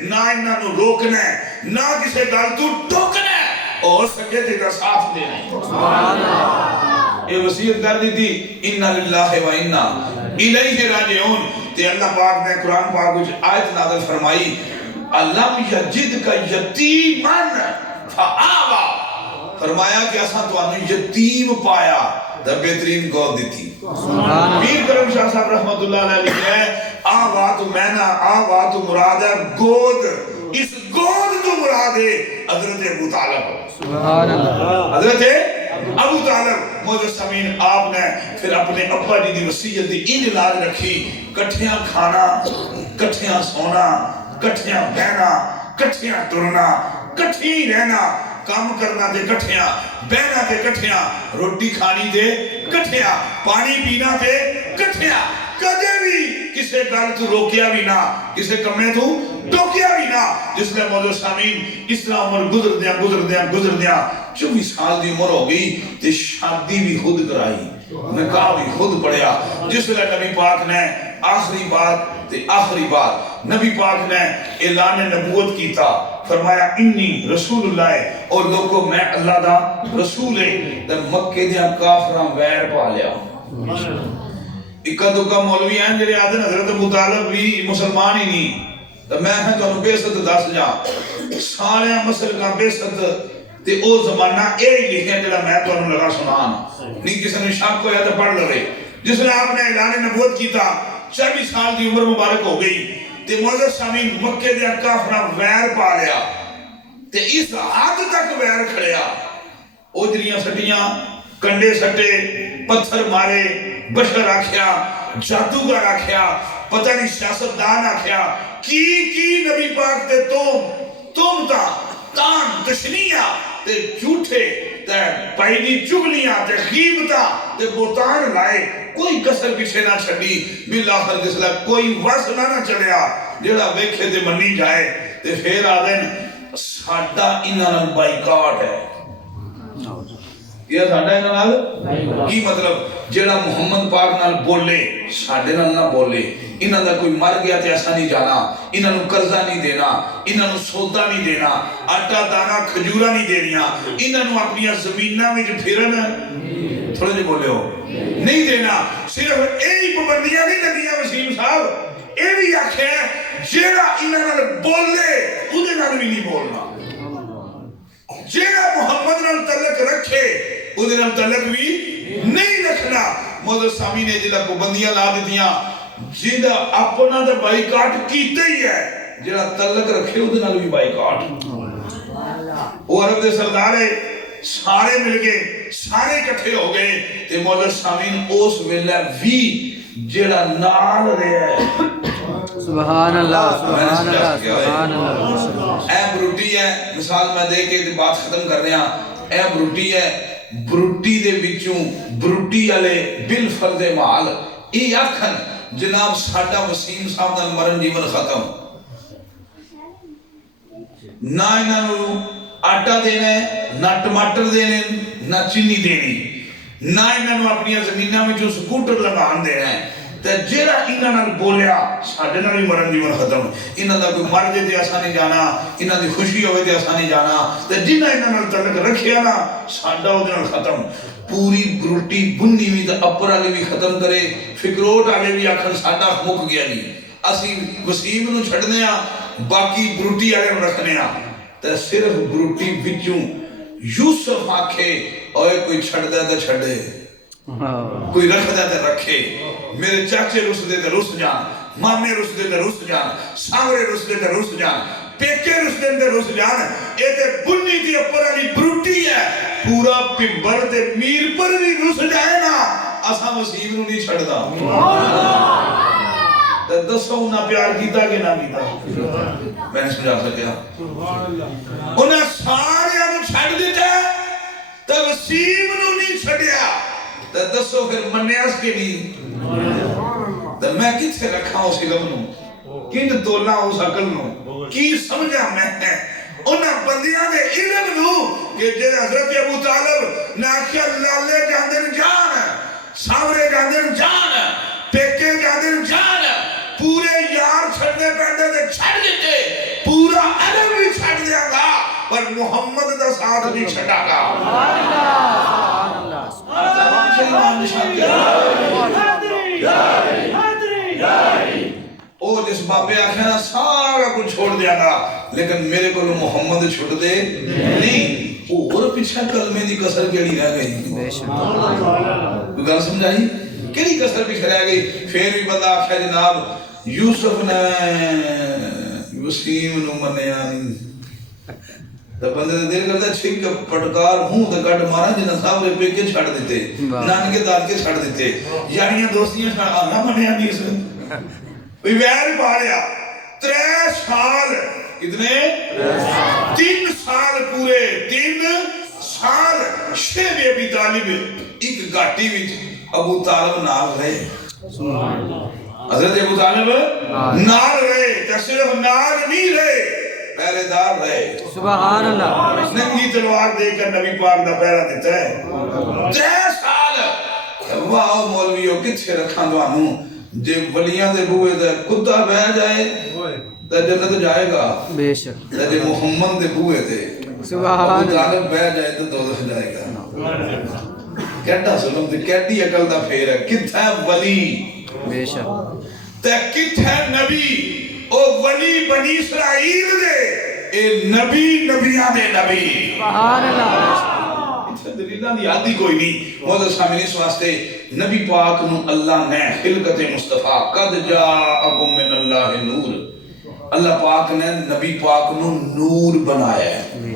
نہ انہاں نوں روکنا ہے نہ کسے گل تو ٹوکنا ہے، اور سکے تے دا ساتھ دینا ہے۔ سبحان اللہ۔ یہ وصیت کر دی تھی اِنَّا لِلَّهِ وَإِنَّا إِلَيْهِ راجعون۔ تے اللہ پاک نے قرآن پاک وچ آیت نازل فرمائی أَلَمْ يَجِدْكَ يَتِيمًا فَآوَىٰ، فرمایا کہ اساں تانوں یتیم پایا تے بہترین گود دیتی۔ میر کرم شاہ صاحب رحمت اللہ علیہ لکھا ہے آوا تو مینا آوا تو مراد ہے گود، اس گود تو مراد ہے حضرت ابو طالب۔ سبحان اللہ۔ حضرت ابو طالب موجود سمین آپ نے پھر اپنے ابا جی دی وصیت دی انج لاج رکھی، کٹھیاں کھانا، کٹھیاں سونا، کٹھیاں بہنا، کٹھیاں ٹرنا، کٹھی رہنا، کام کرنا تے کٹھیاں، بہنا تے کٹھیاں، روٹی کھانی تے کٹھیاں، پانی پینا تے کٹھیاں، کدے بھی کسے گل تو روکیا بھی نہ، کسے کمے تو ٹوکیا بھی نہ۔ جس لئے موجود سامین اس طرح عمر گزر دیا 24 سال دی عمر ہو گئی تے شادی بھی خود کرائی، نکاح بھی خود پڑھیا۔ جس لئے نبی پاک نے آخری بات نبی پاک نے اعلان نبوت کیتا، فرمایا انی رسول اللہ، اور لوگوں میں اللہ دا رسول ہے۔ تے مکے دیاں کافراں ویر پا لیا۔ اکا دکا مولوی ہیں جنہیں آدھے حضرت ابو طالب بھی مسلمان ہی نہیں، تو میں کہاں تو انہوں بے ست دس جا سارے مسئل کا بے ست تے او زمانہ اے ہی لکھیں جنہا میں تو انہوں لگا سنان نہیں کسی نے شاک کو یا تو پڑھ لگے۔ جس نے آپ نے اعلان نبوت کی تھا 24 سال دی عمر مبارک ہو گئی تے معزز سامین مکے دے کافراں ویر پا لیا تے اس حد تک ویر کھڑیا، اوجریاں سٹیاں، کنڈے سٹے، پتھر مارے، بشر آکھیا، جادوگر آکھیا، پتہ نہیں سیاستدان آکھیا، کی نبی پاک تے تم تا تان تشنیہ تے جھوٹے تے پائنی چگلیاں تے غیبتاں تے بوتان لائے، کوئی کسر پیچھے نہ چھڑی، بالآخر جسلہ کوئی وزن نہ چلیا جڑا ویکھے تے منی جائے تے پھر آدھیں ساڈا انہاں بائیکاٹ ہے۔ یہ ساڈا انہاں نال کی مطلب جڑا محمد پاک نال بولے ساڈے نال نہ بولے، انہاں دا کوئی مر گیا تے ایسا نہیں جانا، انہاں نوں قرضہ نہیں دینا، انہاں نوں سودا نہیں دینا، آٹا دانا کھجورا نہیں دینیا، انہاں نوں اپنی زمیناں وچ پھرن تھوڑے جے بولے ہو نہیں دینا۔ صرف یہی پابندیاں نہیں لگیاں وسیم صاحب، یہ بھی آکھے جیڑا انہاں نال بولے اودے نال بھی نہیں بولنا، جیڑا محمد نال تعلق رکھے اودے نال تعلق بھی نہیں رکھنا۔ موجود سامی نے جڑا پابندیاں لا دیتیاں، جیڑا اپنا تے بائیکاٹ کیتے ہی ہے، جیڑا تعلق رکھے اودے نال بھی بائیکاٹ۔ وہ عرب دے سردارے سارے مل گئے، سارے اکٹھے ہو گئے تے موجود سامین اس ویلے بھی جیڑا نال رہے ہے۔ سبحان اللہ، سبحان اللہ، سبحان اللہ۔ اے بروٹی ہے، مثال میں دے کے بات ختم کر رہے ہیں، اے بروٹی ہے، بروٹی دے بچوں بروٹی والے بالفرد مال یہ آکھن جناب ساڈا وسیم صاحب دا مرن جیون ختم، نہ انہاں نوں آٹا دینا ہے، نہ ٹماٹر دینے، نہ چینی دینی، نہ انہاں نوں اپنی زمیناں وچوں سکوٹر لگان دینا ہے۔ تے جیڑا انہاں نال بولیا ساڈے نال بھی مرن جیون ختم، انہاں دا کوئی مر جے تے اساں نہیں جانا، انہاں دی خوشی ہوئے تے اساں نہیں جانا، تے جنہاں انہاں نال تعلق رکھیا نا ساڈا اودے نال ختم۔ پوری بروٹی بنی ہوئی تے اپر والے بھی ختم کرے، فکروٹ والے بھی آکھن ساڈا مک گیا جی، اسی وسیم نوں چھڈنے آ باقی بروٹی والے نوں رکھنے آ، تے صرف بروٹی وچوں یوسف آکھے اوے کوئی چھڈ دے تے چھڈے، کوئی رکھ دے تے رکھے، میرے چاچے رس دے تے رس جان، مامے رس دے تے رس جان، ساورے رس دے تے رس جان، پیکے رس دن دے رس جان اے تے بنی دی اپر علی بروٹی ہے پورا پمبر تے میر پر بھی رس جائے نا اسا وسیم نو نہیں چھڑدا تے دسو انہاں پیار کیتا کہ نہ کیتا میں نہیں سمجھا سکیا انہاں سارے نو چھڑ دیتا تے وسیم نو نہیں چھڑیا تے دسو پھر منیاس کے نہیں تے میں کتھے رکھا اس علم نو کن تولا اس عقل نو کی سمجھا میں انہاں بندیاں دے علم نو کہ جے حضرت ابو طالب ناکیا لالے جاندن جان ساورے جاندن جان پیکے جاندن جان پورے یار چھڑنے پہنے دے چھڑ دیتے پورا علم بھی چھڑ دیا گا پر محمد دا ساتھ بھی چھڑا گا او جس باپے آخیا نا سارا کچھ چھوڑ دیا گا لیکن میرے کو محمد چھوڑ دے نہیں اور پیچھے کلمے دی کسر کیڑی رہ گئی کوئی گل سمجھائی کیڑی کسر پیچھے رہ گئی پھر بھی بندہ آخیا جناب یوسف نے وسیم نو منیا نہیں تو بندے دے دل کرتا چھک پٹکار ہوں تو کٹ مارا جنہ صاحب رے پیکے چھڑ دیتے نانکے دار کے چھڑ دیتے یاریاں دوستیاں چھڑ آنا منیا نہیں سن کوئی ویر پاریا 3 سال کتنے 3 سال پورے 3 سال شیب ابی طالب ایک گاٹی وچ ابو طالب نال رہے حضرت ابو طالب نال رہے تے صرف نال نہیں رہے پہرے دار رہے سبحان اللہ ننگی تلوار دے کر نبی پاک دا پہرا دیتا ہے 3 سال واہ مولویوں کتھے رکھاں دوانوں جے ولیاں دے بوئے دے کتا بہ جائے تے جنت جائے گا بے شک جے محمد دے بوئے تے سبحان ابو طالب بہ جائے تو دوزخ جائے گا کیٹا سلم تے کیٹی عقل دا پھیر ہے کتھے ولی بے شک تے کتھے نبی او ولی بنی اسرائیل دے اے نبی نبیاں دے نبی سبحان اللہ دلیلہ دی یادی کوئی نہیں مولا سامنے اس واسطے نبی پاک نو اللہ نے خلقت مصطفیٰ قد جاءکم من اللہ نور اللہ پاک نے نبی پاک نو نور بنایا ہے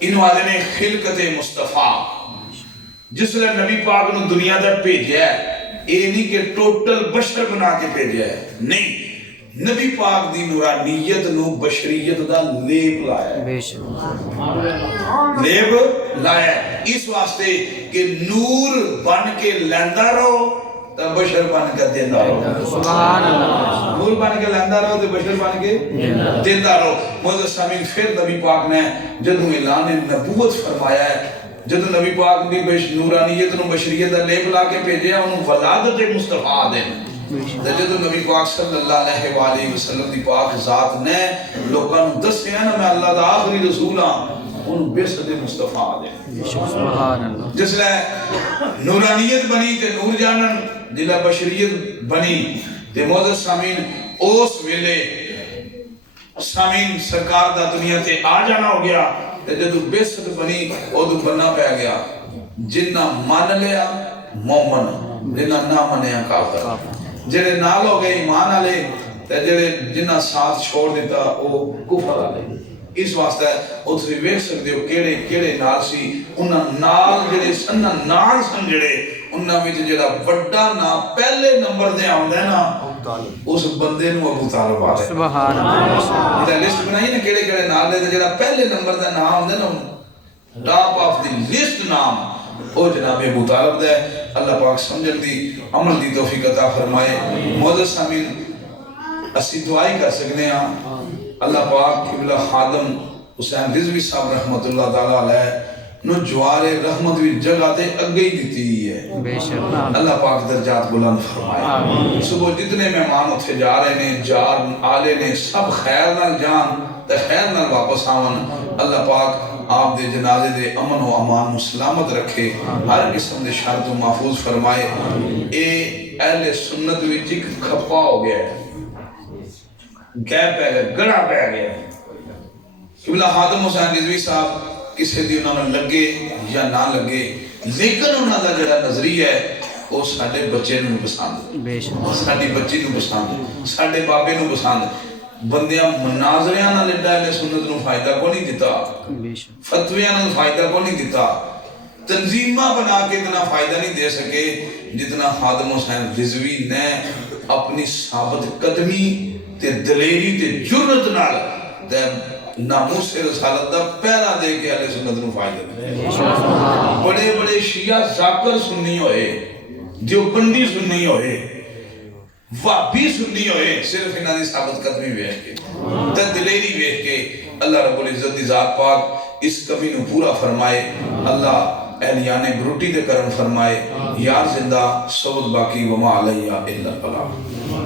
انہوں والے نے خلقت مصطفیٰ جس لئے نبی پاک نو دنیا در بھیجا ہے اے نہیں کہ ٹوٹل بشر بنا کے بھیجا ہے نہیں نبی پاک دی نورانیت نو بشریت دا لیپ لایا ہے بے شک لیب لایا ہے اس واسطے کہ نور بن کے لیندہ رہو تو بشر بن کے دیندہ رہو سبحان اللہ نور بن کے لیندہ رہو تو بشر بن کے دیندہ رہو موضوع سامین پھر نبی پاک نے جدو اعلان نبوت فرمایا ہے جدو نبی پاک دی نورانیت نو بشریت دا لیب لا کے بھیجے انہوں ولادت مصطفیٰ دیں جدو نبی پاک صلی اللہ علیہ وآلہ وسلم دی پاک ذات نے لوگاں دس ہے نا میں اللہ دا آخری رسول ہاں انہوں بے صد مصطفیٰ دیں سبحان اللہ جس لئے نورانیت بنی تے نور جانن جلہ بشریت بنی تے موضوع سامین اوس ویلے سامین سرکار دا دنیا تے آ جانا ہو گیا تے جدو بے صد بنی او دو بننا پہ گیا جنہ مان لیا مومن جنہ نہ منیا کافر جڑے نال ہو گئے ایمان آلے تے جڑے جنہ ساتھ چھوڑ دیتا او کفر آلے اس واسطہ اتھے ویکھ سکتے ہو کیڑے نال سی انہاں نال جڑے سنہ نال سن جڑے انہاں وچ جڑا بڑا نا پہلے نمبر دے آوندا ہے نا اس بندے نو ابو طالب آ رہے سبحان اللہ جڑا لسٹ بنائی نا کیڑے نال دے جڑا پہلے نمبر دا نام ہوندا نا ٹاپ آف دی لسٹ نام او جناب ابو طالب دے اللہ پاک سمجھن دی عمل دی توفیق عطا فرمائے معزز سامعین اسی دعائی کر سکنے ہاں اللہ پاک قبلہ خادم حسین رضوی صاحب رحمت اللہ تعالیٰ علیہ نو جوار رحمت بھی جگہ تے اگئی دیتی ہے بے شک اللہ پاک درجات بلند فرمائے صبح جتنے مہمان اتھے جا رہے نے جار آلے نے سب خیر نال جان تے خیر نال واپس آون اللہ پاک آپ دے جنازے دے امن و امان و سلامت رکھے ہر قسم دے شرط و محفوظ فرمائے اے اہل سنت بھی جک کھپا ہو گیا ہے گیپ پہ گیا گڑا پہ گیا قبلہ خادم حسین رضوی صاحب کسی دی انہوں نے لگے یا نہ لگے لیکن انہوں نے جڑا نظریہ ہے وہ ساڑھے بچے نو پسند بے شک ساڑھی بچی نو پسند ساڑھے بابے نو پسند بندیاں مناظریاں نہ لڑا ہے سنت نو فائدہ کو نہیں دیتا بے شک فتویاں نہ فائدہ کو نہیں دیتا تنظیمہ بنا کے اتنا فائدہ نہیں دے سکے جتنا خادم حسین رضوی نے اپنی ثابت قدمی تے دلیری تے جرت نال تے ناموس رسالت دا پہلا دے کے اہل سنت نو فائدہ دے بڑے بڑے شیعہ ذاکر سنی ہوئے دیوبندی سنی ہوئے وابی سنی ہوئے صرف انہاں دی ثابت قدمی ویکھ کے تے دلیری ویکھ کے اللہ رب العزت دی ذات پاک اس کمی نو پورا فرمائے اللہ اہلیان بروٹی دے کرم فرمائے یار زندہ سعود باقی وما علیہ الا البلاغ